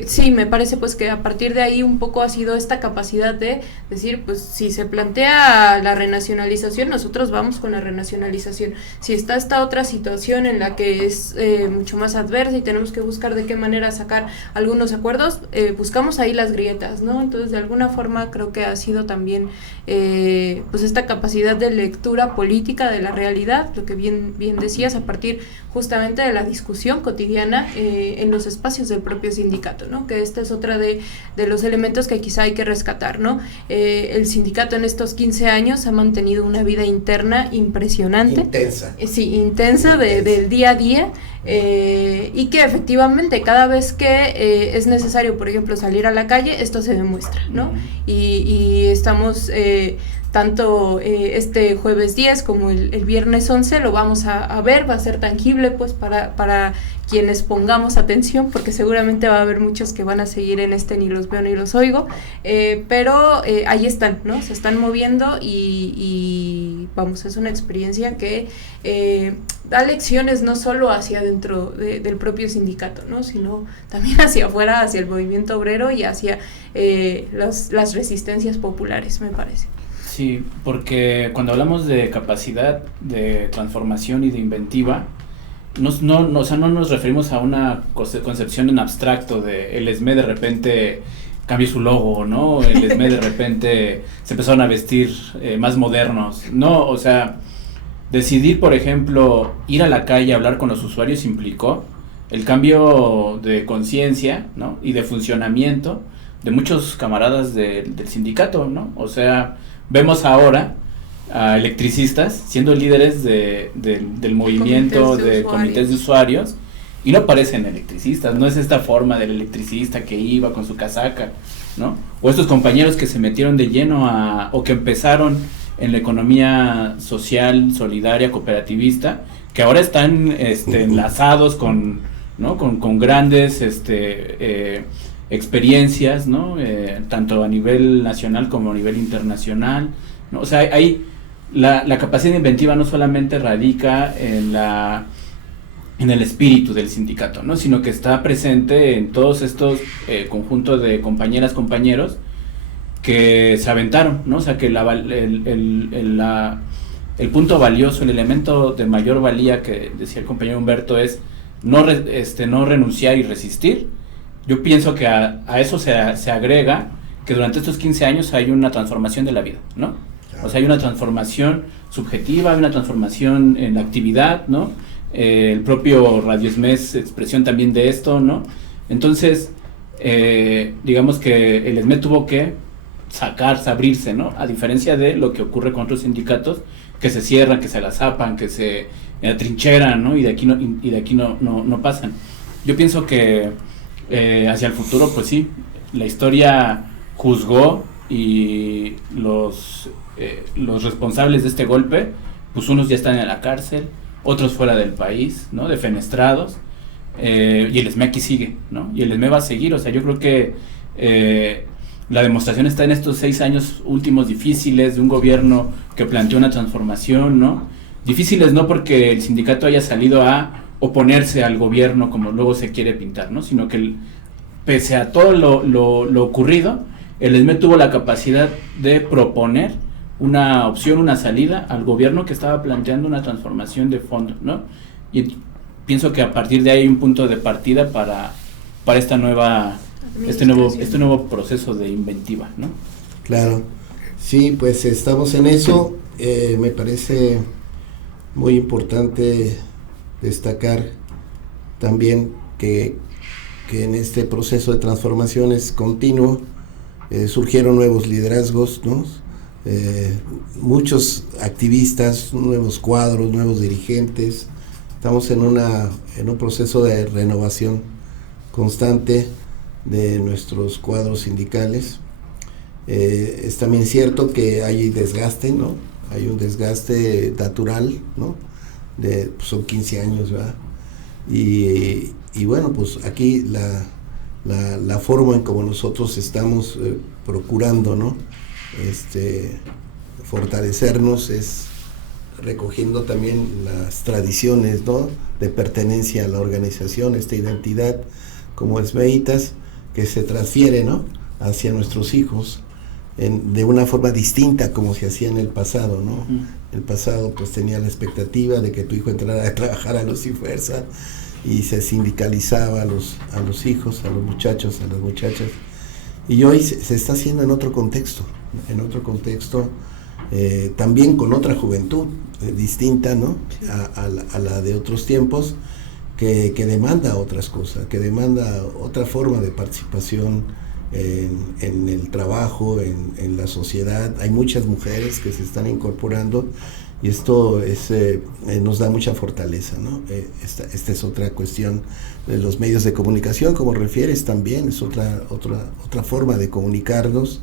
sí, me parece pues que a partir de ahí un poco ha sido esta capacidad de decir, pues si se plantea la renacionalización, nosotros vamos con la renacionalización. Si está esta otra situación en la que es mucho más adversa y tenemos que buscar de qué manera sacar algunos acuerdos, buscamos ahí las grietas, ¿no? Entonces, de alguna forma creo que ha sido también pues esta capacidad de lectura política de la realidad, lo que bien decías, a partir justamente de la discusión cotidiana en los espacios del propio sindicato, ¿no? Que esta es otra de los elementos que quizá hay que rescatar, ¿no? El sindicato en estos 15 años ha mantenido una vida interna impresionante. Intensa. Sí, intensa del día a día, y que efectivamente cada vez que es necesario, por ejemplo, salir a la calle, esto se demuestra, ¿no? Y estamos tanto este jueves 10 como el viernes 11 lo vamos a ver, va a ser tangible pues para quienes pongamos atención, porque seguramente va a haber muchos que van a seguir en ni los veo ni los oigo, pero ahí están, ¿no? Se están moviendo y vamos, es una experiencia que da lecciones no solo hacia dentro del propio sindicato, ¿no? Sino también hacia afuera, hacia el movimiento obrero y hacia las resistencias populares, me parece. Sí, porque cuando hablamos de capacidad de transformación y de inventiva, no nos referimos a una concepción en abstracto de el ESME de repente cambió su logo, ¿no? El ESME de repente se empezaron a vestir más modernos. No, o sea, decidir, por ejemplo, ir a la calle a hablar con los usuarios implicó el cambio de conciencia, ¿no? Y de funcionamiento de muchos camaradas del sindicato, ¿no? O sea, vemos ahora a electricistas siendo líderes del movimiento de comités de usuarios, y no parecen electricistas, no es esta forma del electricista que iba con su casaca, ¿no? O estos compañeros que se metieron de lleno o que empezaron en la economía social, solidaria, cooperativista, que ahora están enlazados con grandes experiencias, ¿no? Tanto a nivel nacional como a nivel internacional, ¿no? O sea, hay la capacidad inventiva no solamente radica en el espíritu del sindicato, ¿no? Sino que está presente en todos estos conjuntos de compañeros que se aventaron, ¿no? O sea, que el punto valioso, el elemento de mayor valía que decía el compañero Humberto es no renunciar y resistir. Yo pienso que a eso se agrega que durante estos 15 años hay una transformación de la vida, ¿no? O sea, hay una transformación subjetiva, hay una transformación en la actividad, ¿no? El propio Radio ESME es expresión también de esto, ¿no? Entonces, digamos que el ESME tuvo que abrirse, ¿no? A diferencia de lo que ocurre con otros sindicatos que se cierran, que se la zapan, que se atrincheran, ¿no? Y de aquí no pasan. Yo pienso que hacia el futuro, pues sí, la historia juzgó y los responsables de este golpe, pues unos ya están en la cárcel, otros fuera del país, ¿no? Defenestrados, y el ESME aquí sigue, ¿no? Y el ESME va a seguir. O sea, yo creo que la demostración está en estos 6 años últimos difíciles de un gobierno que planteó una transformación, ¿no? Difíciles no porque el sindicato haya salido a oponerse al gobierno como luego se quiere pintar, ¿no? Sino que pese a todo lo ocurrido, el ESME tuvo la capacidad de proponer una opción, una salida al gobierno que estaba planteando una transformación de fondo, ¿no? Y pienso que a partir de ahí hay un punto de partida para esta nueva este nuevo proceso de inventiva, ¿no? Claro, sí, pues estamos en eso. Me parece muy importante destacar también que en este proceso de transformación es continuo. Surgieron nuevos liderazgos, ¿no? Muchos activistas, nuevos cuadros, nuevos dirigentes. Estamos en un proceso de renovación constante de nuestros cuadros sindicales. Es también cierto que hay desgaste, ¿no? Hay un desgaste natural, ¿no? Son 15 años, ¿verdad? Y bueno, pues aquí la forma en como nosotros estamos procurando, ¿no? Fortalecernos es recogiendo también las tradiciones, ¿no? De pertenencia a la organización, esta identidad como esmeitas que se transfiere, ¿no? Hacia nuestros hijos de una forma distinta como se hacía en el pasado, ¿no? El pasado pues tenía la expectativa de que tu hijo entrara a trabajar a Luz y Fuerza y se sindicalizaba a los hijos, a los muchachos, a las muchachas, y hoy se está haciendo en otro contexto, también con otra juventud distinta, ¿no? A la de otros tiempos, que demanda otras cosas, que demanda otra forma de participación en el trabajo, en la sociedad. Hay muchas mujeres que se están incorporando y esto nos da mucha fortaleza, ¿no? Esta es otra cuestión de los medios de comunicación, como refieres también, es otra forma de comunicarnos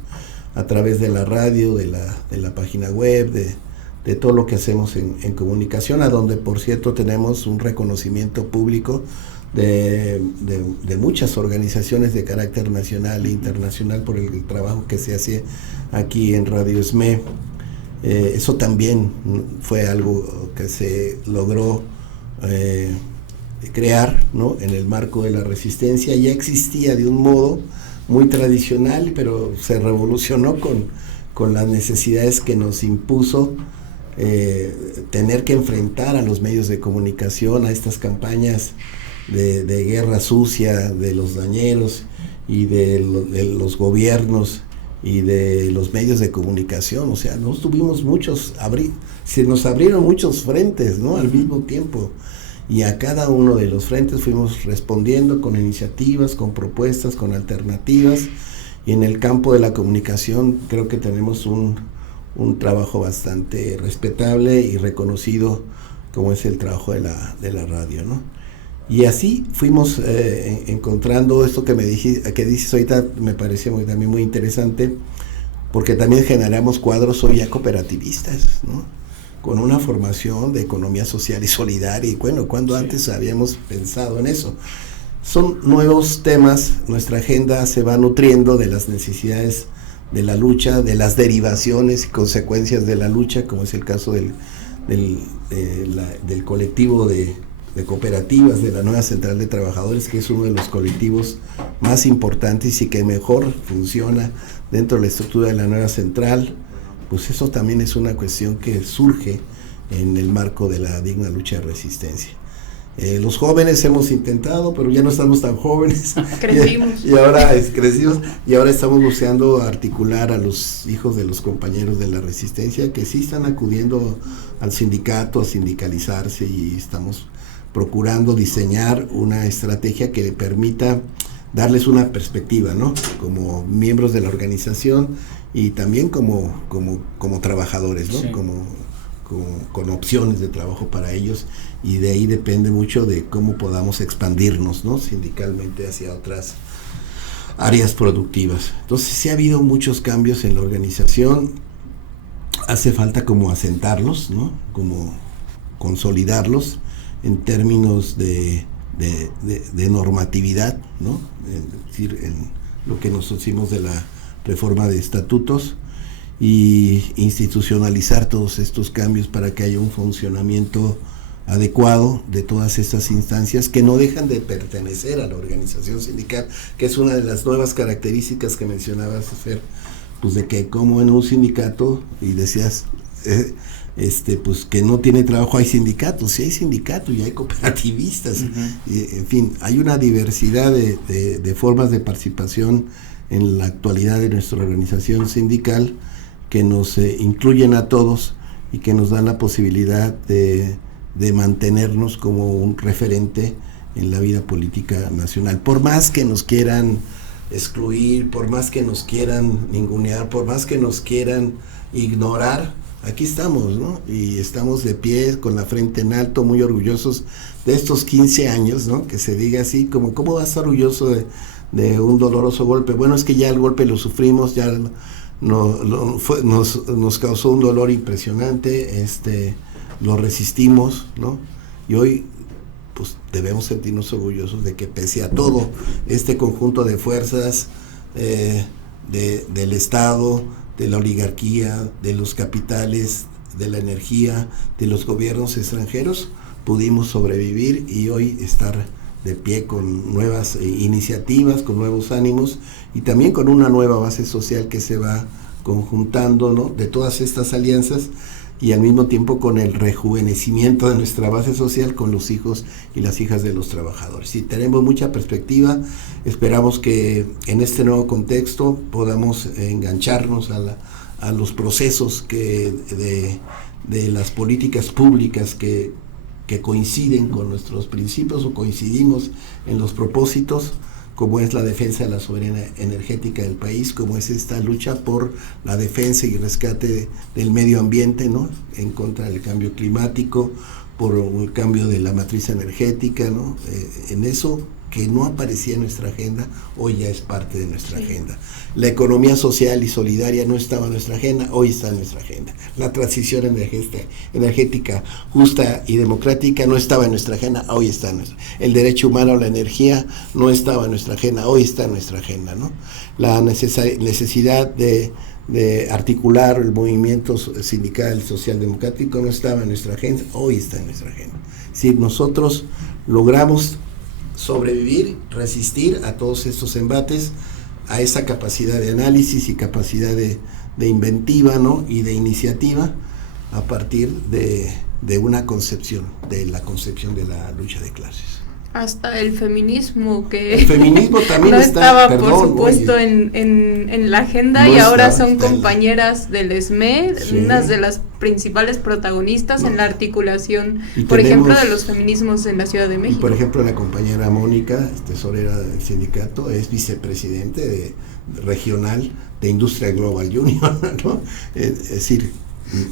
a través de la radio, de la página web, de todo lo que hacemos en comunicación, a donde por cierto tenemos un reconocimiento público de muchas organizaciones de carácter nacional e internacional por el trabajo que se hace aquí en Radio ESME. Eso también fue algo que se logró crear, ¿no? En el marco de la resistencia. Ya existía de un modo muy tradicional, pero se revolucionó con las necesidades que nos impuso tener que enfrentar a los medios de comunicación, a estas campañas de guerra sucia de los dañeros y de los gobiernos y de los medios de comunicación. O sea, nos tuvimos se nos abrieron muchos frentes, ¿no? Al mismo tiempo, y a cada uno de los frentes fuimos respondiendo con iniciativas, con propuestas, con alternativas, y en el campo de la comunicación creo que tenemos un trabajo bastante respetable y reconocido, como es el trabajo de la radio, ¿no? Y así fuimos encontrando esto que dices ahorita, me pareció también muy interesante, porque también generamos cuadros hoy ya cooperativistas, ¿no? Con una formación de economía social y solidaria, y bueno, cuando antes habíamos pensado en eso. Son nuevos temas, nuestra agenda se va nutriendo de las necesidades de la lucha, de las derivaciones y consecuencias de la lucha, como es el caso del colectivo de cooperativas de la Nueva Central de Trabajadores, que es uno de los colectivos más importantes y que mejor funciona dentro de la estructura de la Nueva Central. Pues eso también es una cuestión que surge en el marco de la digna lucha de resistencia. Los jóvenes hemos intentado, pero ya no estamos tan jóvenes. Crecimos. Y ahora crecimos, y ahora estamos buscando articular a los hijos de los compañeros de la resistencia que sí están acudiendo al sindicato a sindicalizarse, y estamos procurando diseñar una estrategia que le permita darles una perspectiva, ¿no? Como miembros de la organización y también como trabajadores, ¿no? Sí. Con opciones de trabajo para ellos, y de ahí depende mucho de cómo podamos expandirnos, ¿no? Sindicalmente hacia otras áreas productivas. Entonces sí ha habido muchos cambios en la organización, hace falta como asentarlos, ¿no? Como consolidarlos en términos de normatividad, ¿no? Es decir, en lo que nos hicimos de la reforma de estatutos, y institucionalizar todos estos cambios para que haya un funcionamiento adecuado de todas estas instancias que no dejan de pertenecer a la organización sindical, que es una de las nuevas características que mencionabas, Fer, pues de que como en un sindicato, y decías, pues que no tiene trabajo, hay sindicatos, sí hay sindicatos y hay cooperativistas, y, en fin, hay una diversidad de formas de participación en la actualidad de nuestra organización sindical que nos incluyen a todos y que nos dan la posibilidad de mantenernos como un referente en la vida política nacional. Por más que nos quieran excluir, por más que nos quieran ningunear, por más que nos quieran ignorar, aquí estamos, ¿no? Y estamos de pie, con la frente en alto, muy orgullosos de estos 15 años, ¿no? Que se diga así, como, ¿cómo vas a estar orgulloso de un doloroso golpe? Bueno, es que ya el golpe lo sufrimos, ya nos causó un dolor impresionante, lo resistimos, ¿no? Y hoy pues debemos sentirnos orgullosos de que pese a todo este conjunto de fuerzas del Estado, de la oligarquía, de los capitales, de la energía, de los gobiernos extranjeros, pudimos sobrevivir y hoy estar de pie con nuevas iniciativas, con nuevos ánimos y también con una nueva base social que se va conjuntando, ¿no? De todas estas alianzas y al mismo tiempo con el rejuvenecimiento de nuestra base social con los hijos y las hijas de los trabajadores. Y tenemos mucha perspectiva, esperamos que en este nuevo contexto podamos engancharnos a los procesos de las políticas públicas que coinciden con nuestros principios o coincidimos en los propósitos, como es la defensa de la soberanía energética del país, como es esta lucha por la defensa y rescate del medio ambiente, ¿no? En contra del cambio climático, por el cambio de la matriz energética, ¿no? En eso que no aparecía en nuestra agenda, hoy ya es parte de nuestra agenda. La economía social y solidaria no estaba en nuestra agenda, hoy está en nuestra agenda. La transición energética justa y democrática no estaba en nuestra agenda, hoy está en nuestra. El derecho humano a la energía no estaba en nuestra agenda, hoy está en nuestra agenda, ¿no? La necesidad de articular el movimiento sindical social democrático no estaba en nuestra agenda, hoy está en nuestra agenda. Es decir, nosotros logramos sobrevivir, resistir a todos estos embates, a esa capacidad de análisis y capacidad de inventiva, ¿no? Y de iniciativa a partir de una concepción, de la concepción de la lucha de clases. Hasta el feminismo, que el feminismo también no estaba, por supuesto, en la agenda, no, y ahora son compañeras del ESME, sí, unas de las principales protagonistas en la articulación, por ejemplo, de los feminismos en la Ciudad de México. Y por ejemplo, la compañera Mónica, tesorera del sindicato, es vicepresidente regional de Industria Global Union, ¿no? Es decir,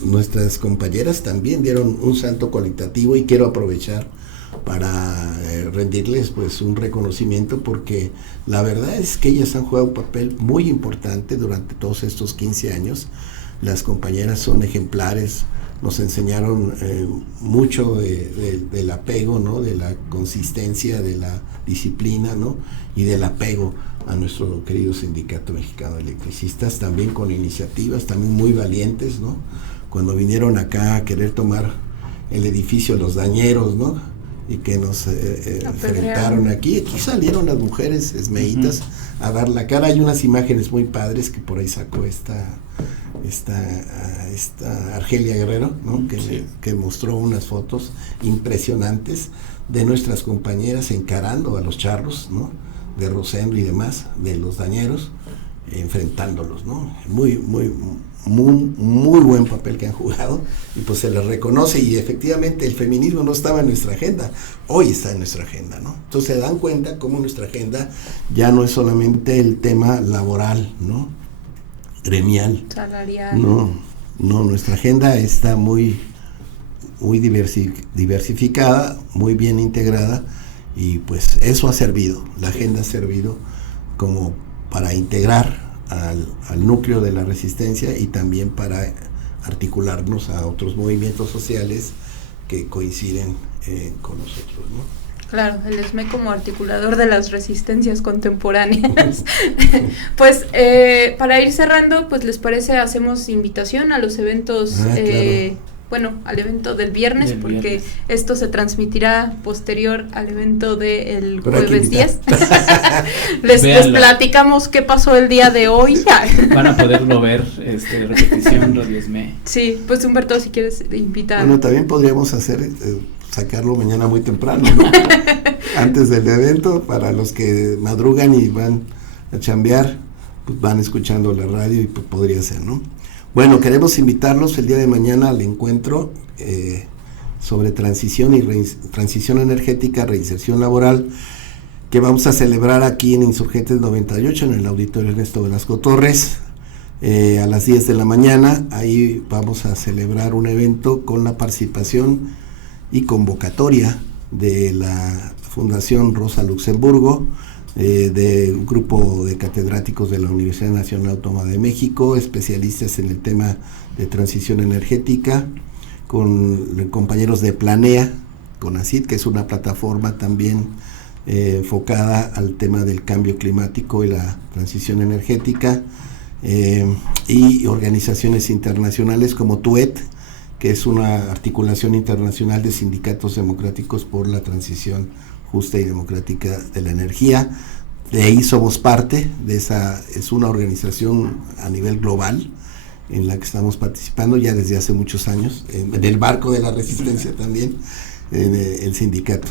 nuestras compañeras también dieron un salto cualitativo y quiero aprovechar para rendirles pues un reconocimiento, porque la verdad es que ellas han jugado un papel muy importante durante todos estos 15 años. Las compañeras son ejemplares, nos enseñaron mucho del apego, ¿no? De la consistencia, de la disciplina, ¿no? Y del apego a nuestro querido Sindicato Mexicano de Electricistas, también con iniciativas, también muy valientes, ¿no? Cuando vinieron acá a querer tomar el edificio Los Dañeros, ¿no? Y que nos enfrentaron aquí salieron las mujeres esmeitas a dar la cara. Hay unas imágenes muy padres que por ahí sacó esta Argelia Guerrero, ¿no? Que mostró unas fotos impresionantes de nuestras compañeras encarando a los charros, ¿no? De Rosendo y demás, de los dañeros, enfrentándolos, ¿no? Muy buen papel que han jugado, y pues se les reconoce, y efectivamente el feminismo no estaba en nuestra agenda, hoy está en nuestra agenda, ¿no? Entonces se dan cuenta cómo nuestra agenda ya no es solamente el tema laboral, ¿no? Gremial, salarial. No, nuestra agenda está muy diversificada, muy bien integrada, y pues eso ha servido, la agenda ha servido como para integrar al núcleo de la resistencia y también para articularnos a otros movimientos sociales que coinciden con nosotros, ¿no? Claro, el ESME como articulador de las resistencias contemporáneas. Pues para ir cerrando, pues les parece, hacemos invitación a los eventos claro. bueno, al evento del viernes, porque esto se transmitirá posterior al evento del jueves 10. les platicamos qué pasó el día de hoy. Van a poderlo ver, repetición, lo Diezme. Sí, pues Humberto, si quieres invitar. Bueno, también podríamos sacarlo mañana muy temprano, ¿no? Antes del evento, para los que madrugan y van a chambear, pues van escuchando la radio y pues podría ser, ¿no? Bueno, queremos invitarlos el día de mañana al encuentro sobre transición energética, reinserción laboral, que vamos a celebrar aquí en Insurgentes 98, en el Auditorio Ernesto Velasco Torres, a las 10 de la mañana. Ahí vamos a celebrar un evento con la participación y convocatoria de la Fundación Rosa Luxemburgo, de un grupo de catedráticos de la Universidad Nacional Autónoma de México, especialistas en el tema de transición energética, con compañeros de Planea, CONACYT, que es una plataforma también enfocada al tema del cambio climático y la transición energética, y organizaciones internacionales como TUET, que es una articulación internacional de sindicatos democráticos por la transición justa y democrática de la energía. De ahí somos parte de es una organización a nivel global en la que estamos participando ya desde hace muchos años, en el barco de la resistencia también, en el sindicato.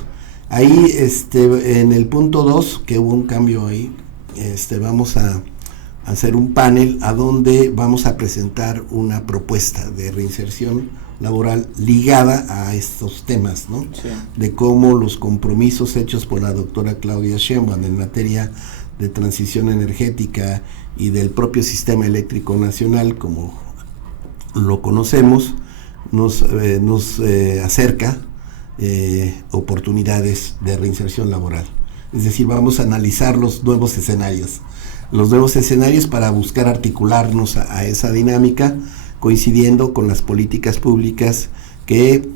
Ahí, en el punto 2, que hubo un cambio ahí, vamos a hacer un panel a donde vamos a presentar una propuesta de reinserción laboral ligada a estos temas, ¿no? Sí. De cómo los compromisos hechos por la doctora Claudia Sheinbaum en materia de transición energética y del propio sistema eléctrico nacional, como lo conocemos, nos acerca oportunidades de reinserción laboral. Es decir, vamos a analizar los nuevos escenarios para buscar articularnos a esa dinámica, coincidiendo con las políticas públicas que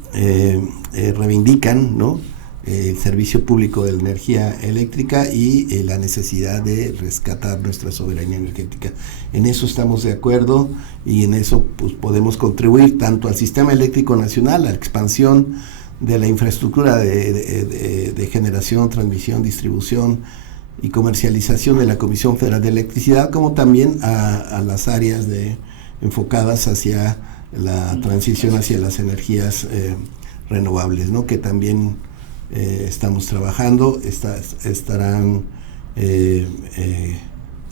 reivindican, ¿no?, el servicio público de la energía eléctrica y la necesidad de rescatar nuestra soberanía energética. En eso estamos de acuerdo y en eso pues podemos contribuir tanto al sistema eléctrico nacional, a la expansión de la infraestructura de generación, transmisión, distribución y comercialización de la Comisión Federal de Electricidad, como también a las áreas enfocadas hacia la transición hacia las energías renovables, ¿no?, que también estamos trabajando. Estarán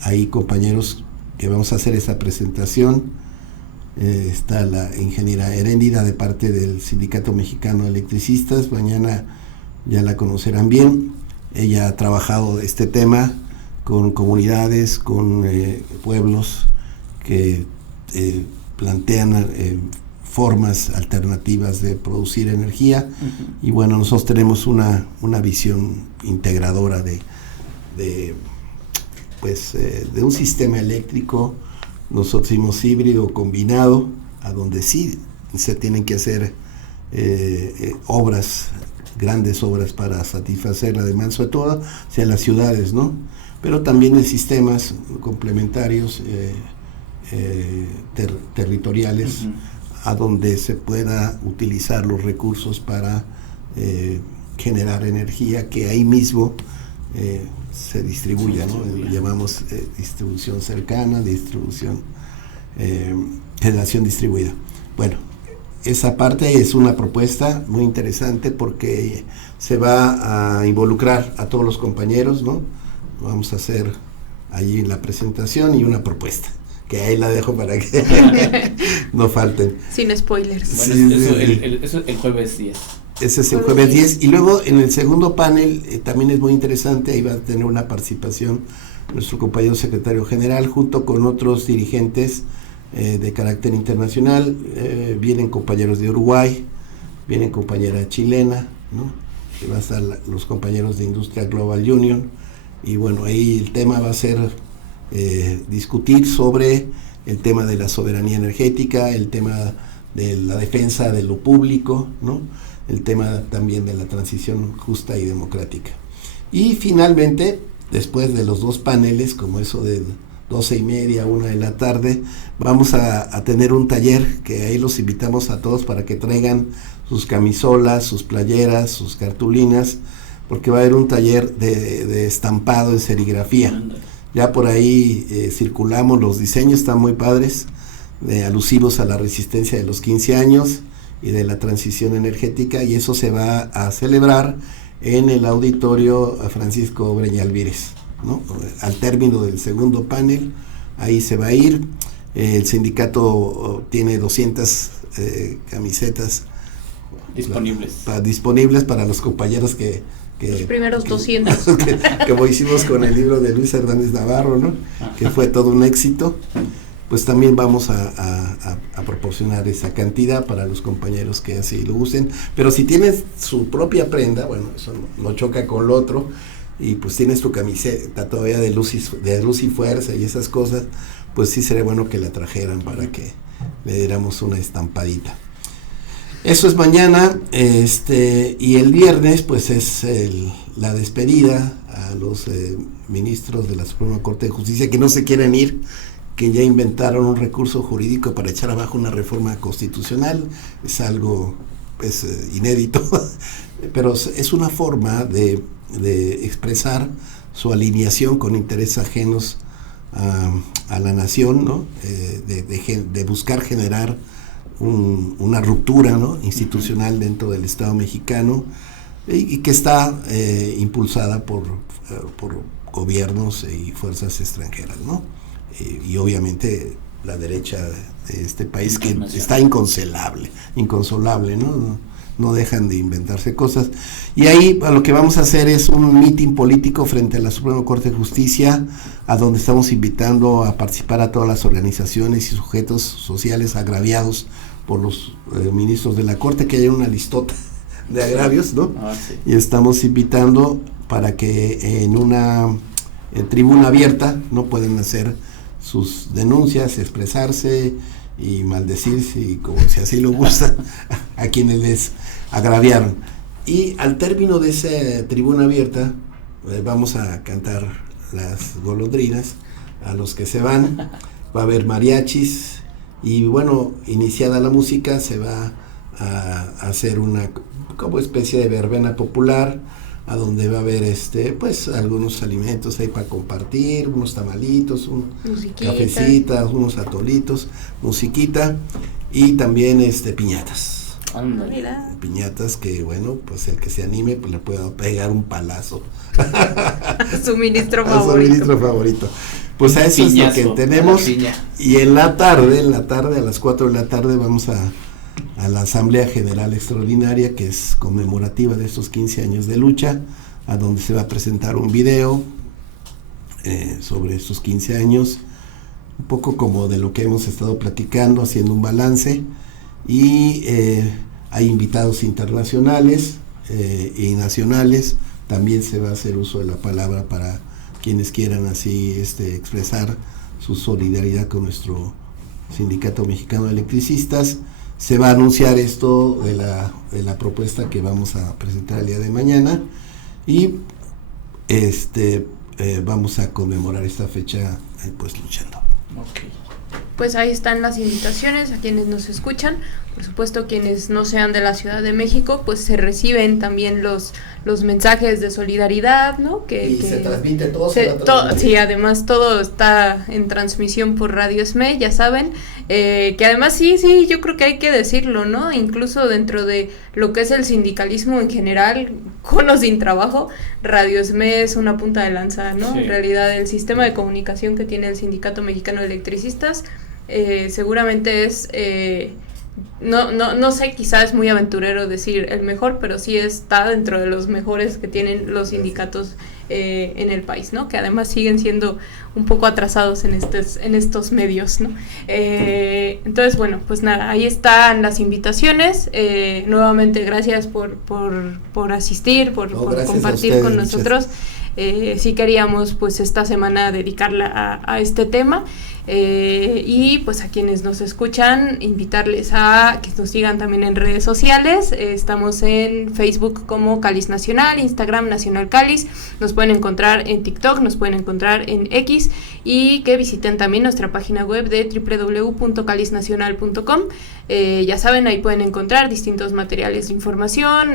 ahí compañeros que vamos a hacer esta presentación. Está la ingeniera Heréndida de parte del Sindicato Mexicano de Electricistas, mañana ya la conocerán bien. Ella ha trabajado este tema con comunidades, con pueblos que plantean formas alternativas de producir energía. Y bueno, nosotros tenemos una visión integradora de un sistema eléctrico. Nosotros hicimos híbrido combinado, a donde sí se tienen que hacer grandes obras para satisfacer la demanda, sobre todo hacia las ciudades, ¿no? Pero también en sistemas complementarios territoriales, a donde se pueda utilizar los recursos para generar energía que ahí mismo se distribuya, ¿no? Llamamos distribución cercana, generación distribuida. Bueno, esa parte es una propuesta muy interesante porque se va a involucrar a todos los compañeros, ¿no? Vamos a hacer allí la presentación y una propuesta, que ahí la dejo para que no falten. Sin spoilers. Bueno, sí, eso el jueves 10. Ese es el jueves 10. Y luego en el segundo panel también es muy interesante, ahí va a tener una participación nuestro compañero secretario general, junto con otros dirigentes de carácter internacional. Vienen compañeros de Uruguay, vienen compañera chilena, ¿no? Que va a estar los compañeros de Industria Global Union. Y bueno, ahí el tema va a ser discutir sobre el tema de la soberanía energética, el tema de la defensa de lo público, ¿no?, el tema también de la transición justa y democrática. Y finalmente, después de los dos paneles, como eso de 12:30, 1 de la tarde, vamos a tener un taller que ahí los invitamos a todos para que traigan sus camisolas, sus playeras, sus cartulinas, porque va a haber un taller de estampado en serigrafía. Ya por ahí circulamos los diseños, están muy padres, alusivos a la resistencia de los 15 años y de la transición energética, y eso se va a celebrar en el auditorio Francisco Breña Alvírez, ¿no? Al término del segundo panel, ahí se va a ir. El sindicato tiene 200 camisetas disponibles para los compañeros que los primeros 200 como hicimos con el libro de Luis Hernández Navarro, ¿no? Que fue todo un éxito. Pues también vamos a proporcionar esa cantidad para los compañeros que así lo usen, pero si tienes su propia prenda, bueno, eso no choca con lo otro, y pues tienes tu camiseta todavía de luz y fuerza y esas cosas, pues sí sería bueno que la trajeran para que le diéramos una estampadita. Eso es mañana, y el viernes pues es la despedida a los ministros de la Suprema Corte de Justicia que no se quieren ir, que ya inventaron un recurso jurídico para echar abajo una reforma constitucional. Es algo inédito, pero es una forma de expresar su alineación con intereses ajenos a la nación, ¿no? De buscar generar una ruptura, ¿no? Institucional dentro del Estado mexicano, y que está impulsada por gobiernos y fuerzas extranjeras, ¿no? Y obviamente la derecha de este país, que está inconsolable, no dejan de inventarse cosas. Y ahí lo que vamos a hacer es un mitin político frente a la Suprema Corte de Justicia, a donde estamos invitando a participar a todas las organizaciones y sujetos sociales agraviados por los ministros de la Corte, que haya una listota de agravios, ¿no? Sí. Y estamos invitando para que en una tribuna abierta no pueden hacer sus denuncias, expresarse y maldecirse, y como si así lo gusta, a quienes les agraviaron. Y al término de esa tribuna abierta vamos a cantar las golondrinas a los que se van. Va a haber mariachis, y bueno, iniciada la música se va a hacer una como especie de verbena popular, a donde va a haber pues algunos alimentos ahí para compartir, unos tamalitos, cafecitas, unos atolitos, musiquita, y también piñatas. Piñatas que, bueno, pues el que se anime pues le pueda pegar un palazo su ministro favorito. Pues a eso piñazo, es lo que tenemos. Y en la tarde, a las 4 de la tarde, vamos a la Asamblea General Extraordinaria, que es conmemorativa de estos 15 años de lucha, a donde se va a presentar un video sobre estos 15 años, un poco como de lo que hemos estado platicando, haciendo un balance, y hay invitados internacionales y nacionales. También se va a hacer uso de la palabra para quienes quieran así expresar su solidaridad con nuestro Sindicato Mexicano de Electricistas. Se va a anunciar esto de la propuesta que vamos a presentar el día de mañana, y vamos a conmemorar esta fecha pues luchando. Okay. Pues ahí están las invitaciones a quienes nos escuchan. Por supuesto, quienes no sean de la Ciudad de México, pues se reciben también los mensajes de solidaridad, ¿no? Que se transmite todo. Sí, además todo está en transmisión por Radio SME, ya saben, que además sí, yo creo que hay que decirlo, ¿no? Incluso dentro de lo que es el sindicalismo en general, con o sin trabajo, Radio SME es una punta de lanza, ¿no? Sí. En realidad, el sistema de comunicación que tiene el Sindicato Mexicano de Electricistas seguramente es... No sé, quizás es muy aventurero decir el mejor, pero sí está dentro de los mejores que tienen los sindicatos en el país, ¿no? Que además siguen siendo un poco atrasados en estos medios, ¿no? Entonces, bueno, pues nada, ahí están las invitaciones. Nuevamente, gracias por asistir, por compartir con nosotros. Sí queríamos pues esta semana dedicarla a este tema. Y pues a quienes nos escuchan, invitarles a que nos sigan también en redes sociales. Estamos en Facebook como Cáliz Nacional, Instagram Nacional Cáliz, nos pueden encontrar en TikTok, nos pueden encontrar en X, y que visiten también nuestra página web de www.caliznacional.com. Ya saben, ahí pueden encontrar distintos materiales de información,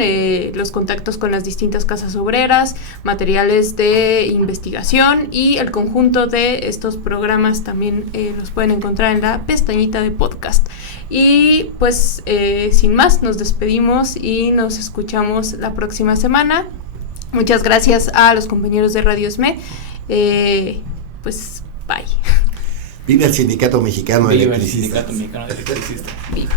los contactos con las distintas casas obreras, materiales de investigación, y el conjunto de estos programas también los pueden encontrar en la pestañita de podcast. Y pues sin más, nos despedimos y nos escuchamos la próxima semana. Muchas gracias a los compañeros de Radio SME. Pues bye. Viva el Sindicato Mexicano de Viva el Electricistas. Sindicato Mexicano de Electricistas. Viva.